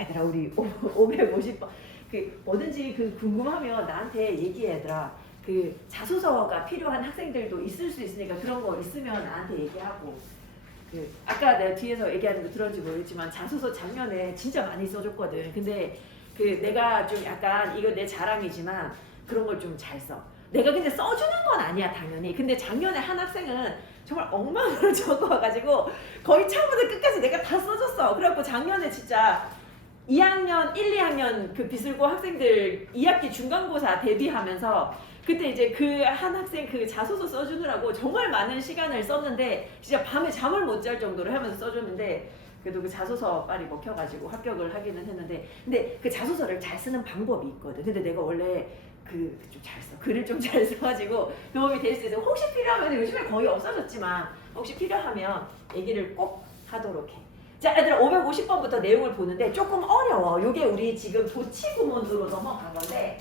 얘들아 우리 550번 그 뭐든지 그 궁금하면 나한테 얘기해 얘들아. 그 자소서가 필요한 학생들도 있을 수 있으니까 그런 거 있으면 나한테 얘기하고. 그 아까 내가 뒤에서 얘기하는 거 들었는지 모르겠지만 자소서 작년에 진짜 많이 써줬거든. 근데 그 내가 좀 약간 이거 내 자랑이지만 그런 걸 좀 잘 써. 내가 근데 써주는 건 아니야 당연히. 근데 작년에 한 학생은 정말 엉망으로 적어와가지고 거의 처음부터 끝까지 내가 다 써줬어. 그래갖고 작년에 진짜 2학년, 1, 2학년 그 비슬고 학생들 2학기 중간고사 대비하면서 그때 이제 그 한 학생 그 자소서 써주느라고 정말 많은 시간을 썼는데 진짜 밤에 잠을 못 잘 정도로 하면서 써줬는데 그래도 그 자소서 빨리 먹혀가지고 합격을 하기는 했는데 근데 그 자소서를 잘 쓰는 방법이 있거든. 근데 내가 원래 그 좀 잘 써. 글을 좀 잘 써가지고 도움이 될 수 있어. 혹시 필요하면 요즘에 거의 없어졌지만 혹시 필요하면 얘기를 꼭 하도록 해. 자, 얘들아 550번부터 내용을 보는데 조금 어려워. 요게 우리 지금 도치구문으로 넘어간 건데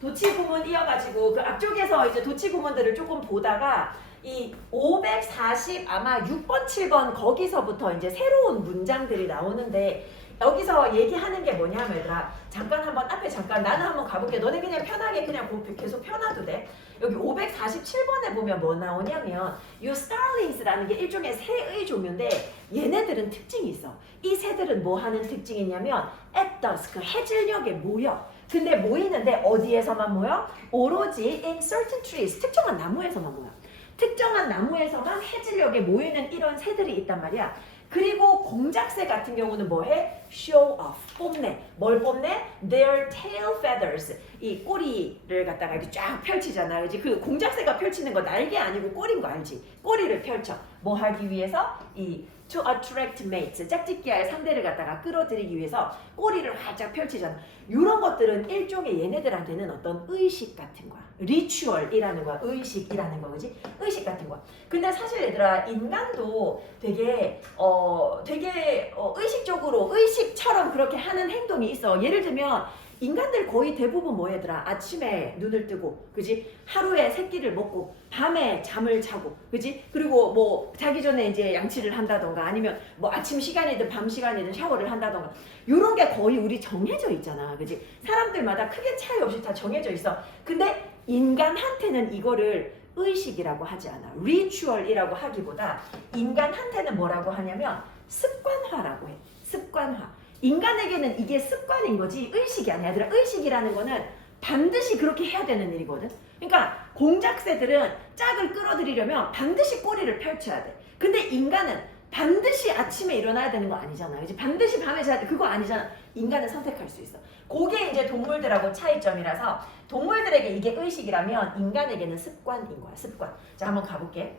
도치구문 이어가지고 그 앞쪽에서 이제 도치구문들을 조금 보다가 이 540 아마 6번 7번 거기서부터 이제 새로운 문장들이 나오는데 여기서 얘기하는 게 뭐냐면 얘들아 잠깐 한번 앞에 잠깐 나는 한번 가볼게. 너네 그냥 편하게 그냥 계속 펴놔도 돼. 여기 547번에 보면 뭐 나오냐면 이 starlings라는 게 일종의 새의 종류인데 얘네들은 특징이 있어. 이 새들은 뭐 하는 특징이 있냐면 at dusk 그 해질녘에 모여. 근데 모이는데 어디에서만 모여? 오로지 in certain trees 특정한 나무에서만 모여. 특정한 나무에서만 해질녘에 모이는 이런 새들이 있단 말이야. 그리고 공작새 같은 경우는 뭐해? show off, 뽐내. 뭘 뽐내? their tail feathers. 이 꼬리를 갖다가 이렇게 쫙 펼치잖아. 그치? 그 공작새가 펼치는 거 날개 아니고 꼬리인 거 알지? 꼬리를 펼쳐. 뭐 하기 위해서? 이 to attract mates, 짝짓기할 상대를 갖다가 끌어들이기 위해서 꼬리를 활짝 펼치잖아. 이런 것들은 일종의 얘네들한테는 어떤 의식 같은 거야. 리추얼이라는 거야. 의식이라는 거, 그지? 의식 같은 거야. 근데 사실 얘들아, 인간도 되게 의식적으로, 의식처럼 그렇게 하는 행동이 있어. 예를 들면, 인간들 거의 대부분 뭐 얘들아 아침에 눈을 뜨고 그지 하루에 세 끼를 먹고 밤에 잠을 자고 그지 그리고 뭐 자기 전에 이제 양치를 한다던가 아니면 뭐 아침 시간이든 밤 시간이든 샤워를 한다던가 요런 게 거의 우리 정해져 있잖아 그지 사람들마다 크게 차이 없이 다 정해져 있어 근데 인간한테는 이거를 의식이라고 하지 않아 리추얼이라고 하기보다 인간한테는 뭐라고 하냐면 습관화라고 해 습관화 인간에게는 이게 습관인 거지 의식이 아니야. 얘들아 의식이라는 거는 반드시 그렇게 해야 되는 일이거든. 그러니까 공작새들은 짝을 끌어들이려면 반드시 꼬리를 펼쳐야 돼. 근데 인간은 반드시 아침에 일어나야 되는 거 아니잖아. 그치? 반드시 밤에 자야 돼. 그거 아니잖아. 인간은 선택할 수 있어. 그게 이제 동물들하고 차이점이라서 동물들에게 이게 의식이라면 인간에게는 습관인 거야. 습관. 자 한번 가볼게.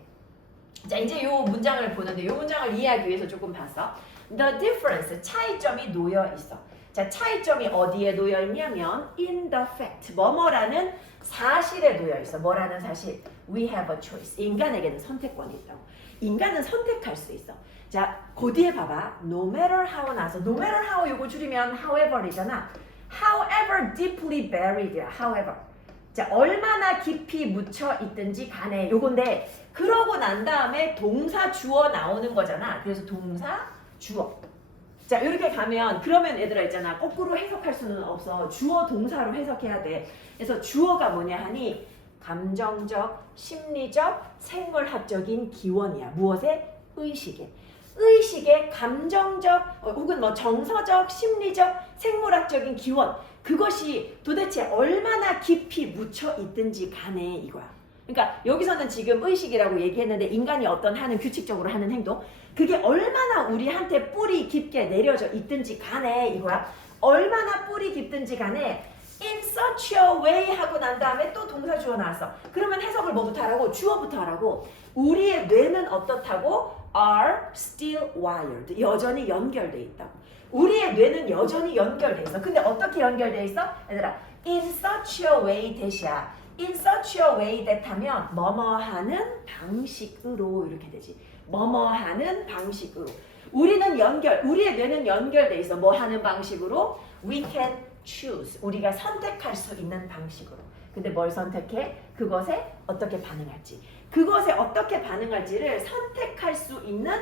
자 이제 요 문장을 보는데 요 문장을 이해하기 위해서 조금 봤어. The difference, 차이점이 놓여 있어. 자, 차이점이 어디에 놓여 있냐면 in the fact, 뭐뭐라는 사실에 놓여 있어. 뭐라는 사실? We have a choice. 인간에게는 선택권이 있다고. 인간은 선택할 수 있어. 자, 그 뒤에 봐봐. No matter how 나서 no matter how 요거 줄이면 however이잖아. However deeply buried야. However. 자, 얼마나 깊이 묻혀 있든지 간에 요건데 그러고 난 다음에 동사 주어 나오는 거잖아. 그래서 동사 주어. 자 이렇게 가면 그러면 얘들아 있잖아 거꾸로 해석할 수는 없어 주어 동사로 해석해야 돼 그래서 주어가 뭐냐 하니 감정적 심리적 생물학적인 기원이야 무엇에? 의식의 감정적 혹은 뭐 정서적 심리적 생물학적인 기원 그것이 도대체 얼마나 깊이 묻혀 있든지 간에 이거야 그러니까 여기서는 지금 의식이라고 얘기했는데 인간이 어떤 하는 규칙적으로 하는 행동 그게 얼마나 우리한테 뿌리 깊게 내려져 있든지 간에 이거야 얼마나 뿌리 깊든지 간에 in such a way 하고 난 다음에 또 동사 주어 나왔어 그러면 해석을 뭐부터 하라고? 주어부터 하라고 우리의 뇌는 어떻다고? are still wired 여전히 연결돼 있다고 우리의 뇌는 여전히 연결돼 있어 근데 어떻게 연결돼 있어? 얘들아 in such a way 대시야 in such a way that 하면 뭐뭐하는 방식으로 이렇게 되지. 뭐뭐하는 방식으로. 우리의 뇌는 연결돼 있어. 뭐 하는 방식으로? We can choose. 우리가 선택할 수 있는 방식으로. 근데 뭘 선택해? 그것에 어떻게 반응할지. 그것에 어떻게 반응할지를 선택할 수 있는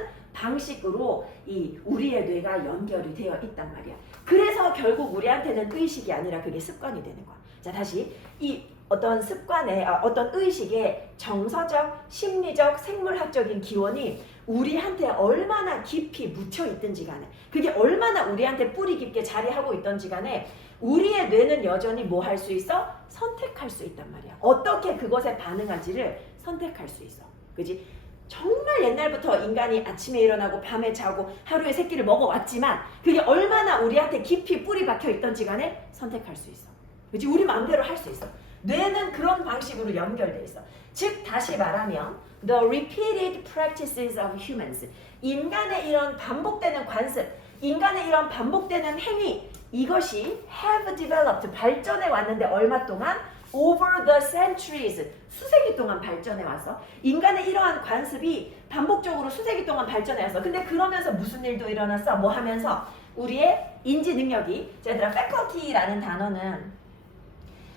방식으로 이 우리의 뇌가 연결이 되어 있단 말이야. 그래서 결국 우리한테는 의식이 아니라 그게 습관이 되는 거야. 자, 다시 이 어떤 습관의 어떤 의식의 정서적, 심리적, 생물학적인 기원이 우리한테 얼마나 깊이 묻혀 있든지 간에, 그게 얼마나 우리한테 뿌리 깊게 자리하고 있든지 간에 우리의 뇌는 여전히 뭐 할 수 있어? 선택할 수 있단 말이야. 어떻게 그것에 반응할지를 선택할 수 있어. 그지? 정말 옛날부터 인간이 아침에 일어나고 밤에 자고 하루에 세 끼를 먹어왔지만 그게 얼마나 우리한테 깊이 뿌리 박혀 있던지 간에 선택할 수 있어. 그치? 우리 마음대로 할 수 있어. 뇌는 그런 방식으로 연결돼 있어. 즉 다시 말하면 the repeated practices of humans, 인간의 이런 반복되는 관습, 인간의 이런 반복되는 행위, 이것이 have developed, 발전해 왔는데 얼마 동안? over the centuries, 수세기 동안 발전해 왔어. 인간의 이러한 관습이 반복적으로 수세기 동안 발전해 왔어. 근데 그러면서 무슨 일도 일어났어? 뭐 하면서? 우리의 인지 능력이, 얘들아 faculty라는 단어는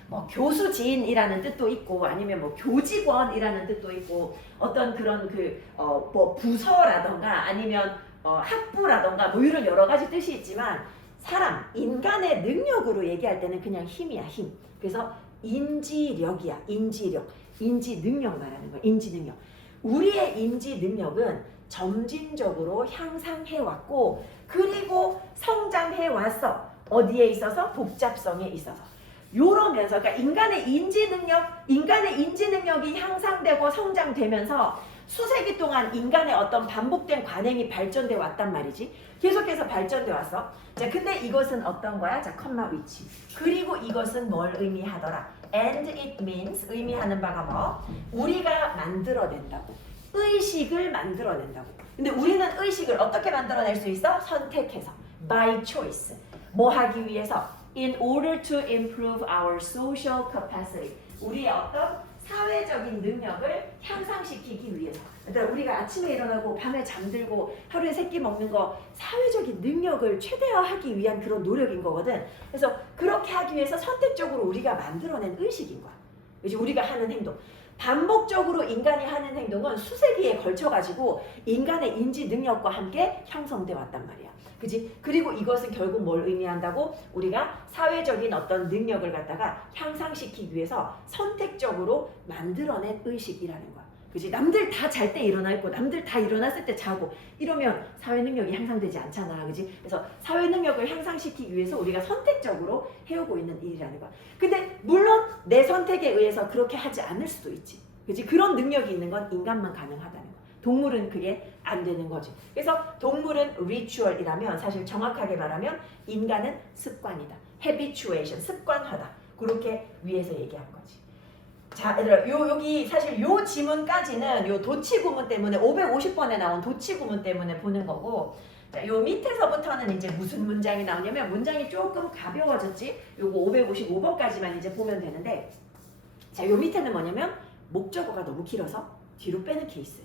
뭐 교수진이라는 뜻도 있고 아니면 뭐 교직원이라는 뜻도 있고 어떤 그런 뭐 부서라던가 아니면 학부라던가 뭐 이런 여러 가지 뜻이 있지만 사람, 인간의 능력으로 얘기할 때는 그냥 힘이야, 힘. 그래서 인지력이야, 인지력. 인지 능력 말하는 거야, 인지 능력. 우리의 인지 능력은 점진적으로 향상해 왔고 그리고 성장해 왔어. 어디에 있어서? 복잡성에 있어서. 요러면서 그러니까 인간의 인지 능력이 향상되고 성장되면서 수세기 동안 인간의 어떤 반복된 관행이 발전돼 왔단 말이지. 계속해서 발전돼 왔어. 자, 근데 이것은 어떤 거야? 자, 컴마 위치. 그리고 이것은 뭘 의미하더라? And it means, 의미하는 바가 뭐? 우리가 만들어낸다고. 의식을 만들어낸다고. 근데 우리는 의식을 어떻게 만들어낼 수 있어? 선택해서. By choice. 뭐 하기 위해서? In order to improve our social capacity. 우리의 어떤 사회적인 능력을 향상시키기 위해서. 그러니까 우리가 아침에 일어나고 밤에 잠들고 하루에 세 끼 먹는 거 사회적인 능력을 최대화하기 위한 그런 노력인 거거든. 그래서 그렇게 하기 위해서 선택적으로 우리가 만들어낸 의식인 거야. 이제 우리가 하는 행동. 반복적으로 인간이 하는 행동은 수세기에 걸쳐가지고 인간의 인지 능력과 함께 형성돼 왔단 말이야. 그지? 그리고 이것은 결국 뭘 의미한다고? 우리가 사회적인 어떤 능력을 갖다가 향상시키기 위해서 선택적으로 만들어낸 의식이라는 거야. 그지? 남들 다 잘 때 일어나 있고 남들 다 일어났을 때 자고 이러면 사회 능력이 향상되지 않잖아. 그지? 그래서 사회 능력을 향상시키기 위해서 우리가 선택적으로 해오고 있는 일이라는 거야. 근데 물론 내 선택에 의해서 그렇게 하지 않을 수도 있지. 그지? 그런 능력이 있는 건 인간만 가능하다는 거야. 동물은 그게 안 되는 거지. 그래서 동물은 리추얼이라면 사실 정확하게 말하면 인간은 습관이다. habituation, 습관화다. 그렇게 위에서 얘기한 거지. 자, 얘들아, 여기 사실 요 지문까지는 요 도치 구문 때문에 550번에 나온 도치 구문 때문에 보는 거고, 자, 요 밑에서부터는 이제 무슨 문장이 나오냐면 문장이 조금 가벼워졌지. 요거 555번까지만 이제 보면 되는데, 자, 요 밑에는 뭐냐면 목적어가 너무 길어서 뒤로 빼는 케이스.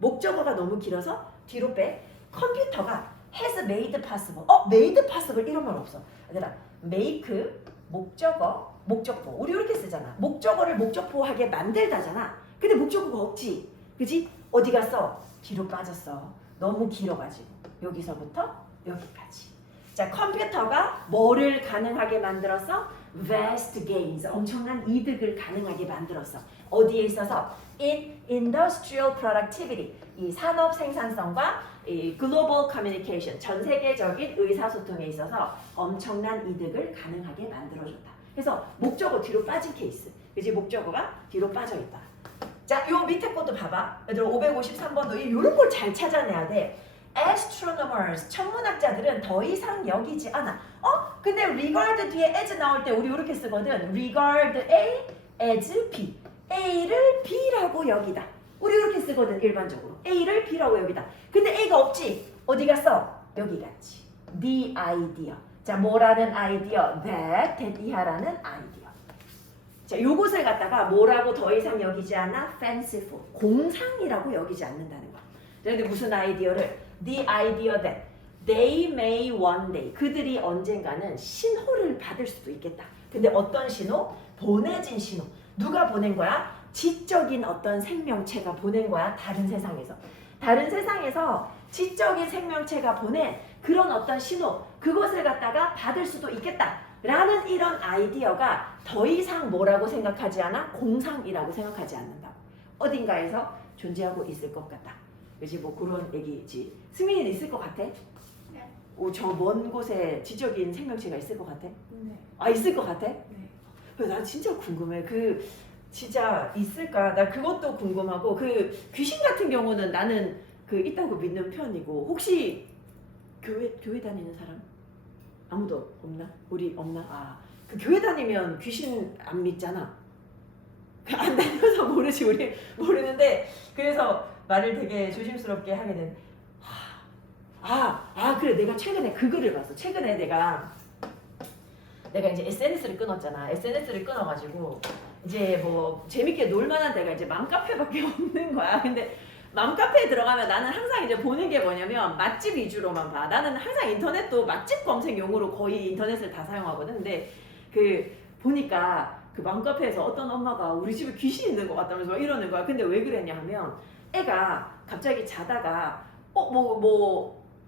목적어가 너무 길어서 뒤로 빼. 컴퓨터가 has made possible. made possible 이런 말 없어. 얘들아, make 목적어, 목적보. 우리 이렇게 쓰잖아. 목적어를 목적보하게 만들다잖아. 근데 목적어가 없지. 그지? 어디 갔어? 뒤로 빠졌어. 너무 길어가지고. 여기서부터 여기까지. 자, 컴퓨터가 뭐를 가능하게 만들었어? vast gains, 엄청난 이득을 가능하게 만들었어. 어디에 있어서? in industrial productivity, 이 산업 생산성과 이 global communication, 전 세계적인 의사소통에 있어서 엄청난 이득을 가능하게 만들어줬다. 그래서 목적어 뒤로 빠진 케이스. 그지? 목적어가 뒤로 빠져있다. 자, 요 밑에 것도 봐봐. 얘들아, 553번도 이런 걸 잘 찾아내야 돼. astronomers, 천문학자들은 더 이상 여기지 않아. 근데 regard 뒤에 as 나올 때 우리 이렇게 쓰거든. regard A as B. A를 B라고 여기다. 우리 이렇게 쓰거든, 일반적으로. A를 B라고 여기다. 근데 A가 없지. 어디 갔어? 여기 갔지. The idea. 자, 뭐라는 아이디어? that 이하라는 아이디어. 자, 요것을 갖다가 뭐라고 더 이상 여기지 않아? fanciful. 공상이라고 여기지 않는다는 거야. 근데 무슨 아이디어를? The idea that they may one day. 그들이 언젠가는 신호를 받을 수도 있겠다. 근데 어떤 신호? 보내진 신호. 누가 보낸 거야? 지적인 어떤 생명체가 보낸 거야. 다른 세상에서. 다른 세상에서 지적인 생명체가 보낸 그런 어떤 신호, 그것을 갖다가 받을 수도 있겠다 라는 이런 아이디어가 더 이상 뭐라고 생각하지 않아? 공상이라고 생각하지 않는다고. 어딘가에서 존재하고 있을 것 같다. 그지? 뭐 그런 얘기지. 승민이는 있을 것 같아? 네. 저 먼 곳에 지적인 생명체가 있을 것 같아? 네. 아, 있을 것 같아? 네. 난 진짜 궁금해. 진짜 있을까? 나 그것도 궁금하고, 귀신 같은 경우는 나는 있다고 믿는 편이고, 혹시 교회 다니는 사람? 아무도 없나? 우리 없나? 교회 다니면 귀신 안 믿잖아. 안 다녀서 모르지, 우리 모르는데, 그래서 말을 되게 조심스럽게 하게 된. 그래. 내가 최근에 글을 봤어. 최근에 내가 이제 SNS를 끊었잖아. SNS를 끊어가지고 이제 뭐 재밌게 놀만한 데가 이제 맘카페밖에 없는 거야. 근데 맘카페에 들어가면 나는 항상 이제 보는 게 뭐냐면 맛집 위주로만 봐. 나는 항상 인터넷도 맛집 검색용으로 거의 인터넷을 다 사용하거든. 근데 보니까 맘카페에서 어떤 엄마가 우리 집에 귀신 있는 것 같다면서 막 이러는 거야. 근데 왜 그랬냐 하면 애가 갑자기 자다가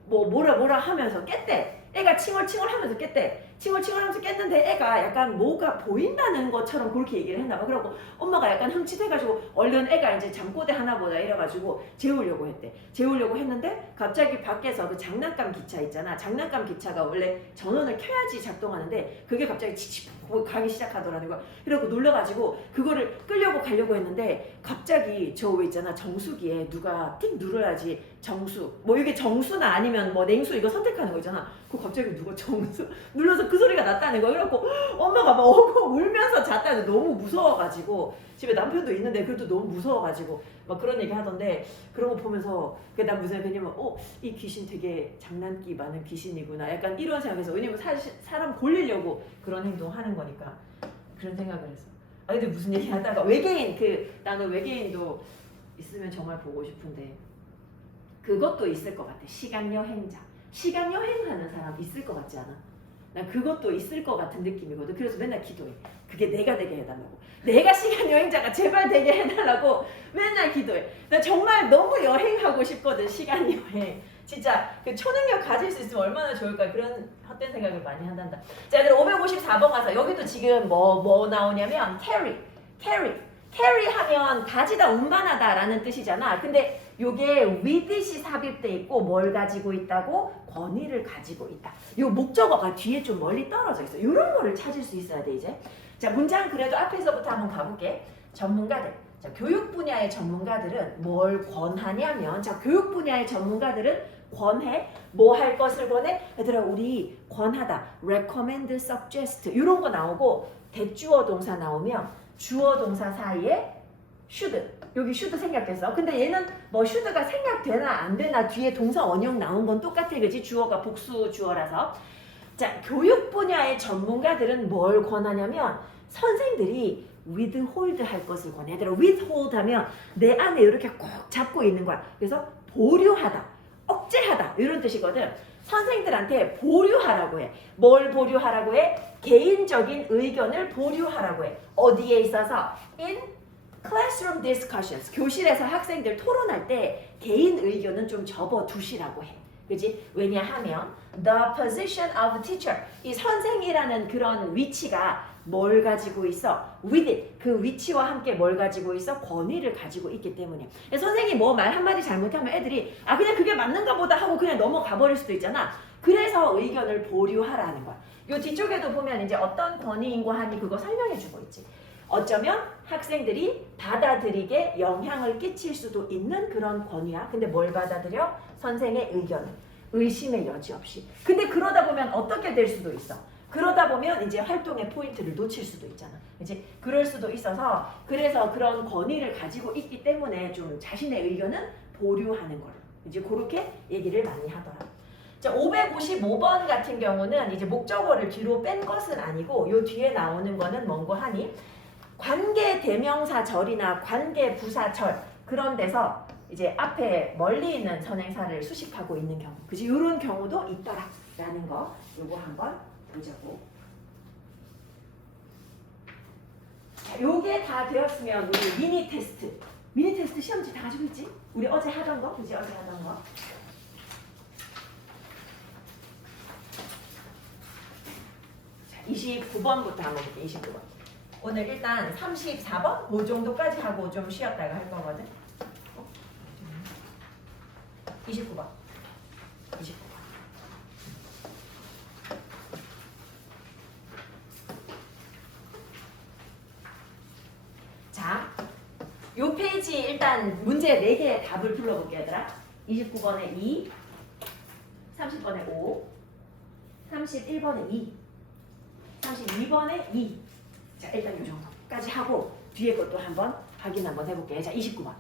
뭐라 하면서 깼대. 애가 칭얼칭얼 하면서 깼대. 칭얼칭얼 하면서 깼는데 애가 약간 뭐가 보인다는 것처럼 그렇게 얘기를 했나 봐. 그래갖고 엄마가 약간 흠칫해가지고 얼른 애가 이제 잠꼬대 하나 보다 이래가지고 재우려고 했대. 재우려고 했는데 갑자기 밖에서 그 장난감 기차 있잖아. 장난감 기차가 원래 전원을 켜야지 작동하는데 그게 갑자기 치치 가기 시작하더라는 거야. 그래갖고 놀라가지고 그거를 끌려고 가려고 했는데 갑자기 저 왜 있잖아. 정수기에 누가 틱 눌러야지 정수. 뭐 이게 정수나 아니면 뭐 냉수 이거 선택하는 거 있잖아. 그거 갑자기 누가 정수 눌러서 그 소리가 났다는 거야. 그래갖고 엄마가 막 울면서 잤다는 너무 무서워가지고 집에 남편도 있는데 그래도 너무 무서워가지고 막 그런 얘기 하던데 그런 거 보면서 난 무슨 생각이냐면 이 귀신 되게 장난기 많은 귀신이구나 약간 이런 생각해서 왜냐면 사실 사람 골리려고 그런 행동 하는 거니까 그런 생각을 했어. 근데 무슨 얘기 하다가 외계인 나는 외계인도 있으면 정말 보고 싶은데 그것도 있을 것 같아. 시간 여행자. 시간 여행하는 사람 있을 것 같지 않아? 난 그것도 있을 것 같은 느낌이거든. 그래서 맨날 기도해. 그게 내가 되게 해달라고. 내가 시간 여행자가 제발 되게 해달라고 맨날 기도해. 나 정말 너무 여행하고 싶거든. 시간 여행. 진짜 초능력 가질 수 있으면 얼마나 좋을까 그런 헛된 생각을 많이 한단다. 자, 그럼 554번 가서 여기도 지금 뭐 나오냐면 carry 하면 가지다 운반하다라는 뜻이잖아. 근데 요게 with이 삽입돼 있고 뭘 가지고 있다고? 권위를 가지고 있다. 요 목적어가 뒤에 좀 멀리 떨어져 있어. 요런 거를 찾을 수 있어야 돼 이제. 자, 문장 그래도 앞에서부터 한번 가볼게. 전문가들. 자, 교육 분야의 전문가들은 뭘 권하냐면 자, 교육 분야의 전문가들은 권해. 뭐 할 것을 권해? 얘들아 우리 권하다. recommend, suggest 이런 거 나오고 대주어 동사 나오면 주어 동사 사이에 should. 여기 should 생략했어. 근데 얘는 뭐 should가 생략되나 안 되나 뒤에 동사 원형 나온 건 똑같아. 그지? 주어가 복수 주어라서. 자, 교육 분야의 전문가들은 뭘 권하냐면 선생들이 withhold 할 것을 권해. 얘들아 withhold 하면 내 안에 이렇게 꼭 잡고 있는 거야. 그래서 보류하다, 억제하다 이런 뜻이거든. 선생들한테 보류하라고 해. 뭘 보류하라고 해? 개인적인 의견을 보류하라고 해. 어디에 있어서? in classroom discussions. 교실에서 학생들 토론할 때 개인 의견은 좀 접어두시라고 해. 그지? 왜냐하면 the position of teacher. 이 선생이라는 그런 위치가 뭘 가지고 있어? with it. 그 위치와 함께 뭘 가지고 있어? 권위를 가지고 있기 때문에. 선생이 뭐 말 한마디 잘못하면 애들이 그냥 그게 맞는가 보다 하고 그냥 넘어가 버릴 수도 있잖아. 그래서 의견을 보류하라는 거야. 요 뒤쪽에도 보면 이제 어떤 권위인고 하니 그거 설명해 주고 있지. 어쩌면 학생들이 받아들이게 영향을 끼칠 수도 있는 그런 권위야. 근데 뭘 받아들여? 선생의 의견을. 의심의 여지 없이. 근데 그러다 보면 어떻게 될 수도 있어. 그러다 보면 이제 활동의 포인트를 놓칠 수도 있잖아. 이제 그럴 수도 있어서 그래서 그런 권위를 가지고 있기 때문에 좀 자신의 의견은 보류하는 걸. 이제 그렇게 얘기를 많이 하더라. 자, 555번 같은 경우는 이제 목적어를 뒤로 뺀 것은 아니고 요 뒤에 나오는 거는 뭔고 하니 관계 대명사절이나 관계 부사절 그런 데서 이제 앞에 멀리 있는 선행사를 수식하고 있는 경우. 그지? 이런 경우도 있더라라는 거. 요거 한번 보자고. 자, 요게 다 되었으면 우리 미니 테스트 시험지 다 가지고 있지? 우리 어제 하던 거, 그지? 어제 하던 거. 29번부터 한번 볼게요. 29번. 오늘 일단 34번 뭐 정도까지 하고 좀 쉬었다가 할 거거든. 29번. 29번. 자, 요 페이지 일단 문제 4개의 답을 불러볼게요, 얘들아. 29번에 2, 30번에 5, 31번에 2, 32번에 2. 자, 일단 요 정도까지 하고 뒤에 것도 한번 확인 한번 해볼게요. 자, 29번.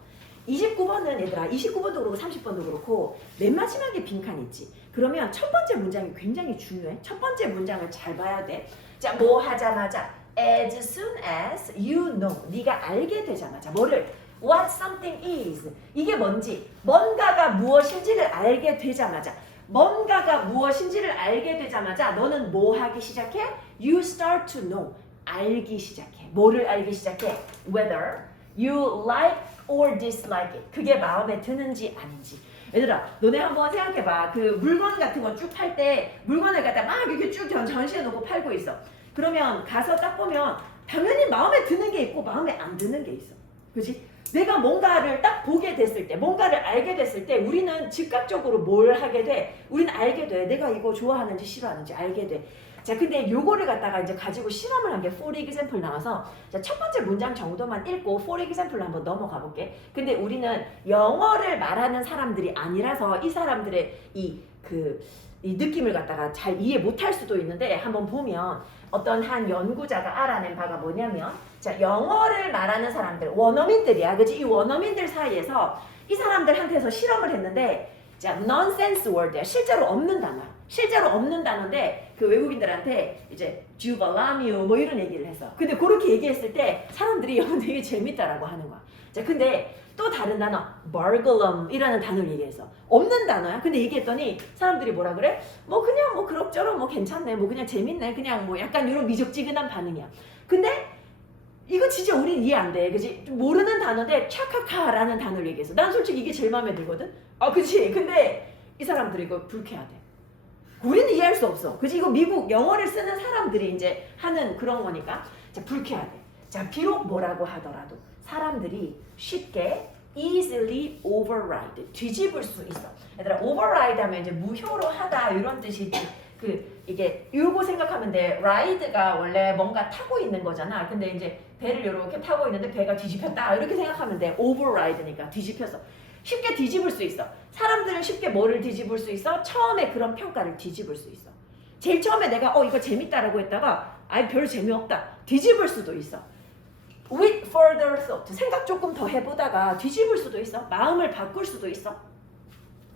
29번은 얘들아, 29번도 그렇고 30번도 그렇고 맨 마지막에 빈칸 있지. 그러면 첫 번째 문장이 굉장히 중요해. 첫 번째 문장을 잘 봐야 돼. 자, 뭐 하자마자 as soon as you know. 네가 알게 되자마자 뭐를? What something is. 이게 뭔지, 뭔가가 무엇인지를 알게 되자마자, 뭔가가 무엇인지를 알게 되자마자 너는 뭐 하기 시작해? You start to know. 알기 시작해. 뭐를 알기 시작해? Whether you like or dislike it. 그게 마음에 드는지 아닌지. 얘들아, 너네 한번 생각해봐. 그 물건 같은 거 쭉 팔 때 물건을 갖다 막 이렇게 쭉 전시해 놓고 팔고 있어. 그러면 가서 딱 보면 당연히 마음에 드는 게 있고 마음에 안 드는 게 있어. 그지? 내가 뭔가를 딱 보게 됐을 때, 뭔가를 알게 됐을 때 우리는 즉각적으로 뭘 하게 돼? 우리는 알게 돼. 내가 이거 좋아하는지 싫어하는지 알게 돼. 자, 근데 요거를 갖다가 이제 가지고 실험을 한 게 for example 나와서, 자, 첫 번째 문장 정도만 읽고 for example로 한번 넘어가 볼게. 근데 우리는 영어를 말하는 사람들이 아니라서 이 사람들의 이 느낌을 갖다가 잘 이해 못할 수도 있는데, 한번 보면 어떤 한 연구자가 알아낸 바가 뭐냐면, 자, 영어를 말하는 사람들, 원어민들이야. 그치? 이 원어민들 사이에서 이 사람들한테서 실험을 했는데, 자, nonsense word야. 실제로 없는 단어야. 실제로 없는 단어인데 그 외국인들한테 이제 주발라미오 뭐 이런 얘기를 했어. 근데 그렇게 얘기했을 때 사람들이 이거 되게 재밌다라고 하는 거야. 자, 근데 또 다른 단어 burglum이라는 단어를 얘기했어. 없는 단어야. 근데 얘기했더니 사람들이 뭐라 그래? 뭐 그냥 뭐 그럭저럭 뭐 괜찮네, 뭐 그냥 재밌네, 그냥 뭐 약간 이런 미적지근한 반응이야. 근데 이거 진짜 우린 이해 안 돼. 그치? 모르는 단어인데 차카카라는 단어를 얘기했어. 난 솔직히 이게 제일 마음에 들거든. 아, 그치? 근데 이 사람들이 이거 불쾌하대. 우리는 이해할 수 없어. 그치? 이거 미국 영어를 쓰는 사람들이 이제 하는 그런 거니까. 자, 불쾌하대. 자, 비록 뭐라고 하더라도 사람들이 쉽게 easily override, 뒤집을 수 있어. 얘들아, override 하면 이제 무효로 하다 이런 뜻이지. 이게 요거 생각하면 돼. ride가 원래 뭔가 타고 있는 거잖아. 근데 이제 배를 이렇게 타고 있는데 배가 뒤집혔다 이렇게 생각하면 돼. override니까 뒤집혀서. 쉽게 뒤집을 수 있어. 사람들은 쉽게 뭐를 뒤집을 수 있어? 처음에 그런 평가를 뒤집을 수 있어. 제일 처음에 내가 이거 재밌다라고 했다가 아이 별로 재미없다. 뒤집을 수도 있어. With further thought. 생각 조금 더 해보다가 뒤집을 수도 있어. 마음을 바꿀 수도 있어.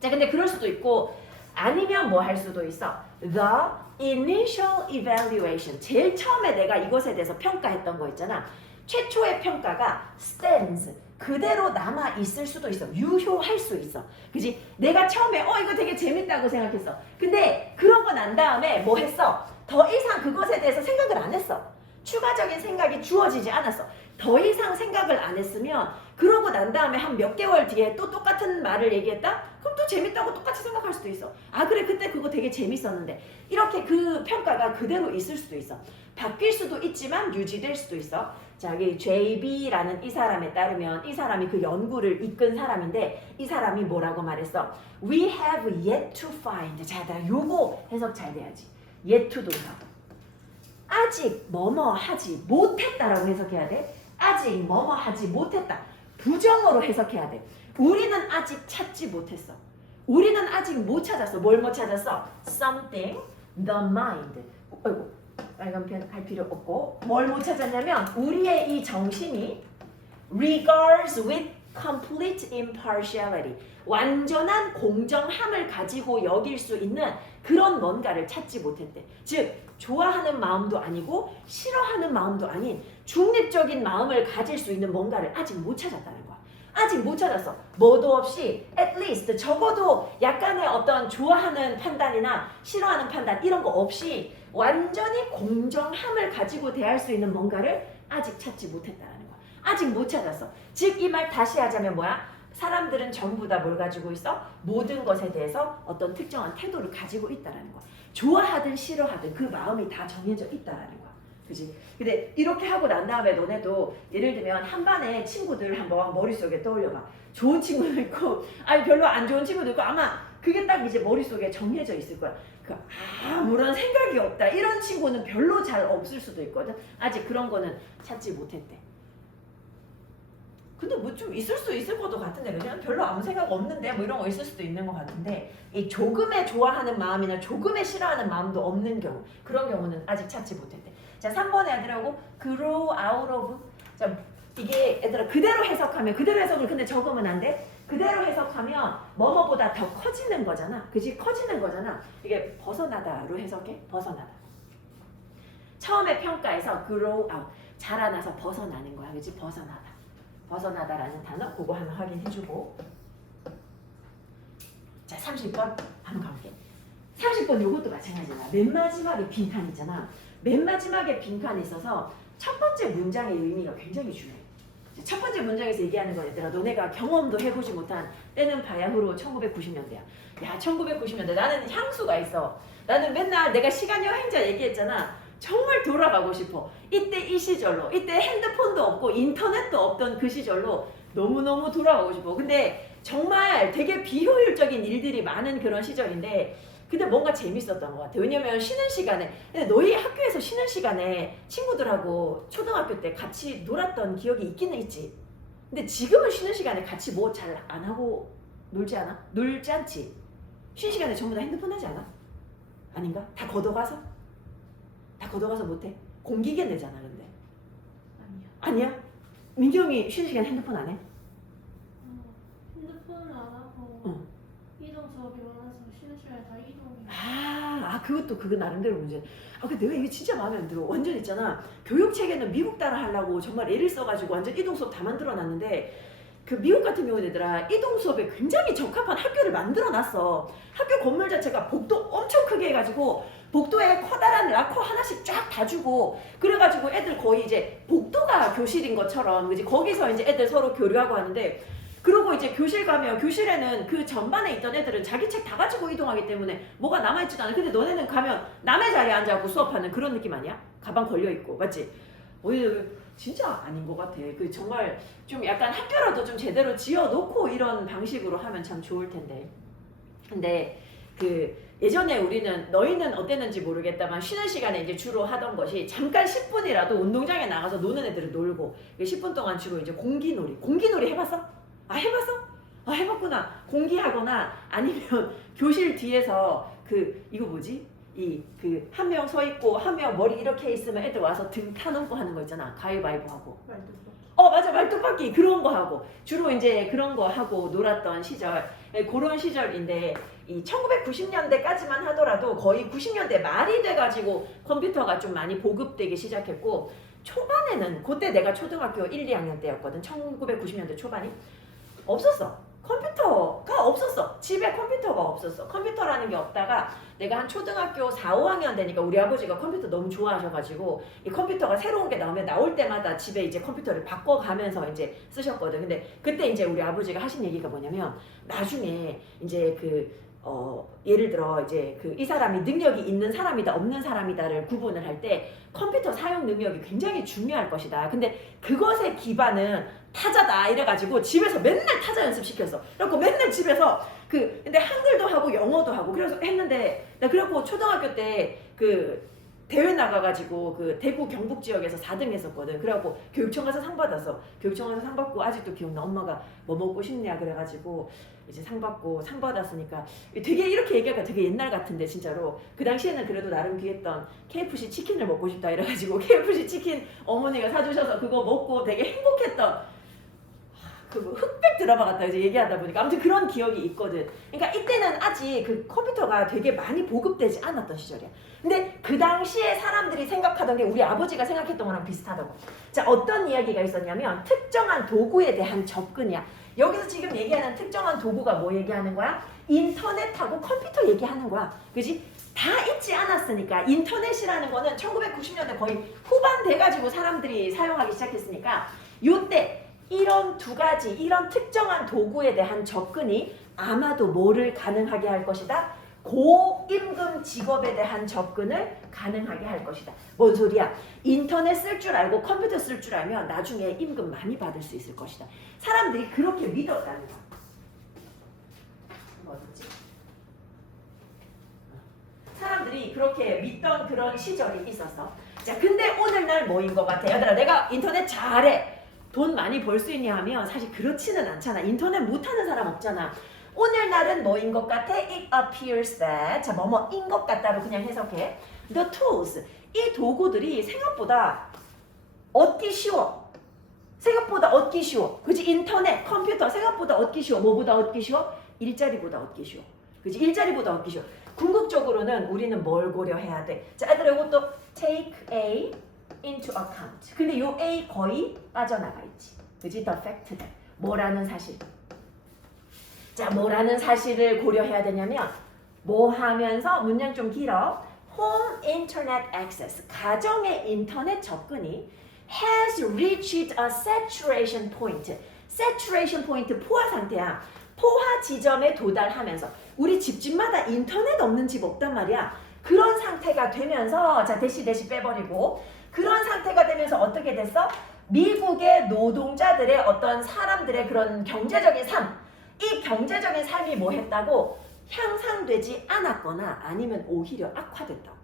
자, 근데 그럴 수도 있고 아니면 뭐 할 수도 있어. The initial evaluation. 제일 처음에 내가 이것에 대해서 평가했던 거 있잖아. 최초의 평가가 stands. 그대로 남아 있을 수도 있어. 유효할 수 있어. 그지? 내가 처음에 이거 되게 재밌다고 생각했어. 근데 그러고 난 다음에 뭐 했어? 더 이상 그것에 대해서 생각을 안 했어. 추가적인 생각이 주어지지 않았어. 더 이상 생각을 안 했으면 그러고 난 다음에 한 몇 개월 뒤에 또 똑같은 말을 얘기했다? 그럼 또 재밌다고 똑같이 생각할 수도 있어. 아, 그래, 그때 그거 되게 재밌었는데. 이렇게 그 평가가 그대로 있을 수도 있어. 바뀔 수도 있지만 유지될 수도 있어. 자, 이 JB라는 이 사람에 따르면 이 사람이 그 연구를 이끈 사람인데 이 사람이 뭐라고 말했어? We have yet to find. 자, 나 요거 해석 잘 돼야지. yet to 동사. 아직 뭐뭐 하지 못했다라고 해석해야 돼. 아직 뭐뭐 하지 못했다. 부정어로 해석해야 돼. 우리는 아직 찾지 못했어. 우리는 아직 못 찾았어. 뭘 못 찾았어? Something, the mind. 아이고, 빨간 펜 할 필요 없고 뭘 못 찾았냐면 우리의 이 정신이 regards with complete impartiality. 완전한 공정함을 가지고 여길 수 있는 그런 뭔가를 찾지 못했대. 즉, 좋아하는 마음도 아니고 싫어하는 마음도 아닌 중립적인 마음을 가질 수 있는 뭔가를 아직 못 찾았다는 거야. 아직 못 찾았어. 뭐도 없이 at least 적어도 약간의 어떤 좋아하는 판단이나 싫어하는 판단 이런 거 없이 완전히 공정함을 가지고 대할 수 있는 뭔가를 아직 찾지 못했다는 거야. 아직 못 찾았어. 즉, 이 말 다시 하자면 뭐야? 사람들은 전부 다 뭘 가지고 있어? 모든 것에 대해서 어떤 특정한 태도를 가지고 있다라는 거야. 좋아하든 싫어하든 그 마음이 다 정해져 있다라는 거야. 그지? 근데 이렇게 하고 난 다음에 너네도 예를 들면 한 반에 친구들 한번 머릿속에 떠올려봐. 좋은 친구도 있고 아니 별로 안 좋은 친구도 있고 아마 그게 딱 이제 머릿속에 정해져 있을 거야. 그 아무런 생각이 없다. 이런 친구는 별로 잘 없을 수도 있거든. 아직 그런 거는 찾지 못했대. 근데 뭐 좀 있을 수 있을 것도 같은데 그냥 별로 아무 생각 없는데 뭐 이런 거 있을 수도 있는 것 같은데 이 조금의 좋아하는 마음이나 조금의 싫어하는 마음도 없는 경우 그런 경우는 아직 찾지 못했대. 자 3번에 애들하고 grow out of 자 이게 얘들아 그대로 해석하면 그대로 해석을 근데 적으면 안 돼. 그대로 해석하면 뭐뭐보다 더 커지는 거잖아. 그지? 커지는 거잖아. 이게 벗어나다로 해석해. 벗어나다. 처음에 평가에서 grow out 자라나서 벗어나는 거야. 그지? 벗어나다. 벗어나다라는 단어 그거 한번 확인해주고 자 30번 한번 가볼게. 30번 요것도 마찬가지잖아. 맨 마지막에 빈칸 있잖아. 맨 마지막에 빈칸이 있어서 첫 번째 문장의 의미가 굉장히 중요해. 첫 번째 문장에서 얘기하는 건 얘들아 너네가 경험도 해보지 못한 때는 바야흐로 1990년대야. 야 1990년대 나는 향수가 있어. 나는 맨날 내가 시간 여행자 얘기했잖아. 정말 돌아가고 싶어. 이때 이 시절로 이때 핸드폰도 없고 인터넷도 없던 그 시절로 너무너무 돌아가고 싶어. 근데 정말 되게 비효율적인 일들이 많은 그런 시절인데 근데 뭔가 재밌었던 것 같아. 왜냐면 쉬는 시간에 근데 너희 학교에서 쉬는 시간에 친구들하고 초등학교 때 같이 놀았던 기억이 있기는 있지. 근데 지금은 쉬는 시간에 같이 뭐 잘 안 하고 놀지 않아? 놀지 않지? 쉬는 시간에 전부 다 핸드폰 하지 않아? 아닌가? 다 걷어가서? 다 걷어가서 못해? 공기계 내잖아 근데. 아니야? 민경이 쉬는 시간에 핸드폰 안 해? 핸드폰을 안 하고 이동 수업이 많아서 쉬는 시간에 다 이동해. 그것도 그거 나름대로 문제. 근데 내가 이게 진짜 마음에 안 들어. 완전 있잖아. 교육 체계는 미국 따라 하려고 정말 애를 써가지고 완전 이동 수업 다 만들어놨는데 그 미국 같은 경우는 얘들아 이동 수업에 굉장히 적합한 학교를 만들어놨어. 학교 건물 자체가 복도 엄청 크게 해가지고 복도에 커다란 락커 하나씩 쫙 다 주고 그래가지고 애들 거의 이제 복도가 교실인 것처럼 그지 거기서 이제 애들 서로 교류하고 하는데 그러고 이제 교실 가면 교실에는 그 전반에 있던 애들은 자기 책 다 가지고 이동하기 때문에 뭐가 남아있지도 않아. 근데 너네는 가면 남의 자리에 앉아갖고 수업하는 그런 느낌 아니야? 가방 걸려있고 맞지? 진짜 아닌 것 같아. 그 정말 좀 약간 학교라도 좀 제대로 지어놓고 이런 방식으로 하면 참 좋을 텐데. 근데 그 예전에 우리는 너희는 어땠는지 모르겠다만 쉬는 시간에 이제 주로 하던 것이 잠깐 10분이라도 운동장에 나가서 노는 애들을 놀고 10분 동안 주로 이제 공기놀이 해봤어? 해봤어? 해봤구나. 공기하거나 아니면 교실 뒤에서 이거 뭐지? 한 명 서 있고 한 명 머리 이렇게 있으면 애들 와서 등 타놓고 하는 거 있잖아. 가위바위보 하고. 맞아. 말뚝박기 그런 거 하고 주로 이제 그런 거 하고 놀았던 시절 그런 시절인데 이 1990년대까지만 하더라도 거의 90년대 말이 돼가지고 컴퓨터가 좀 많이 보급되기 시작했고 초반에는 그때 내가 초등학교 1, 2학년 때였거든. 1990년대 초반이 없었어. 컴퓨터가 없었어. 집에 컴퓨터가 없었어. 컴퓨터라는 게 없다가 내가 한 초등학교 4, 5학년 되니까 우리 아버지가 컴퓨터 너무 좋아하셔가지고 이 컴퓨터가 새로운 게 나오면 나올 때마다 집에 이제 컴퓨터를 바꿔가면서 이제 쓰셨거든. 근데 그때 이제 우리 아버지가 하신 얘기가 뭐냐면 나중에 이제 예를 들어 이제 이 사람이 능력이 있는 사람이다 없는 사람이다를 구분을 할 때 컴퓨터 사용 능력이 굉장히 중요할 것이다. 근데 그것의 기반은 타자다 이래가지고 집에서 맨날 타자 연습시켰어. 그래갖고 맨날 집에서 근데 한글도 하고 영어도 하고 그래서 했는데 나 그래갖고 초등학교 때 대회 나가가지고 대구 경북 지역에서 4등 했었거든. 그래갖고 교육청 가서 상 받았어. 교육청 가서 상 받고 아직도 기억나. 엄마가 뭐 먹고 싶냐 그래가지고 이제 상 받았으니까 되게 이렇게 얘기하니까 되게 옛날 같은데 진짜로 그 당시에는 그래도 나름 귀했던 KFC 치킨을 먹고 싶다 이래가지고 KFC 치킨 어머니가 사주셔서 그거 먹고 되게 행복했던 그거 흑백 드라마 같다 이제 얘기하다 보니까 아무튼 그런 기억이 있거든. 그러니까 이때는 아직 컴퓨터가 되게 많이 보급되지 않았던 시절이야. 근데 그 당시에 사람들이 생각하던 게 우리 아버지가 생각했던 거랑 비슷하다고. 자, 어떤 이야기가 있었냐면 특정한 도구에 대한 접근이야. 여기서 지금 얘기하는 특정한 도구가 뭐 얘기하는 거야? 인터넷하고 컴퓨터 얘기하는 거야. 그지? 다 있지 않았으니까 인터넷이라는 거는 1990년대 거의 후반 돼가지고 사람들이 사용하기 시작했으니까 요때 이런 두 가지, 이런 특정한 도구에 대한 접근이 아마도 뭐를 가능하게 할 것이다? 고임금 직업에 대한 접근을 가능하게 할 것이다. 뭔 소리야? 인터넷 쓸 줄 알고 컴퓨터 쓸 줄 알면 나중에 임금 많이 받을 수 있을 것이다. 사람들이 그렇게 믿었다는 거야. 뭐였지? 사람들이 그렇게 믿던 그런 시절이 있었어. 자, 근데 오늘날 뭐인 것 같아? 얘들아, 내가 인터넷 잘해. 돈 많이 벌 수 있냐 하면 사실 그렇지는 않잖아. 인터넷 못하는 사람 없잖아. 오늘날은 뭐인 것 같아? It appears that 자, 뭐뭐인 것 같다로 그냥 해석해. The tools 이 도구들이 생각보다 얻기 쉬워. 생각보다 얻기 쉬워. 그치? 인터넷, 컴퓨터 생각보다 얻기 쉬워. 뭐보다 얻기 쉬워? 일자리보다 얻기 쉬워. 그치? 일자리보다 얻기 쉬워. 궁극적으로는 우리는 뭘 고려해야 돼? 자, 애들아 이것도 take A into account. 근데 요 A 거의 빠져나가 있지. 그치? The fact that. 뭐라는 사실. 자, 뭐라는 사실을 고려해야 되냐면 뭐 하면서 문장 좀 길어. Home internet access. 가정의 인터넷 접근이 has reached a saturation point. saturation point 포화 상태야. 포화 지점에 도달하면서 우리 집집마다 인터넷 없는 집 없단 말이야. 그런 상태가 되면서 자 대시 빼버리고 그런 상태가 되면서 어떻게 됐어? 미국의 노동자들의 어떤 사람들의 그런 경제적인 삶, 이 경제적인 삶이 뭐 했다고? 향상되지 않았거나 아니면 오히려 악화됐다고.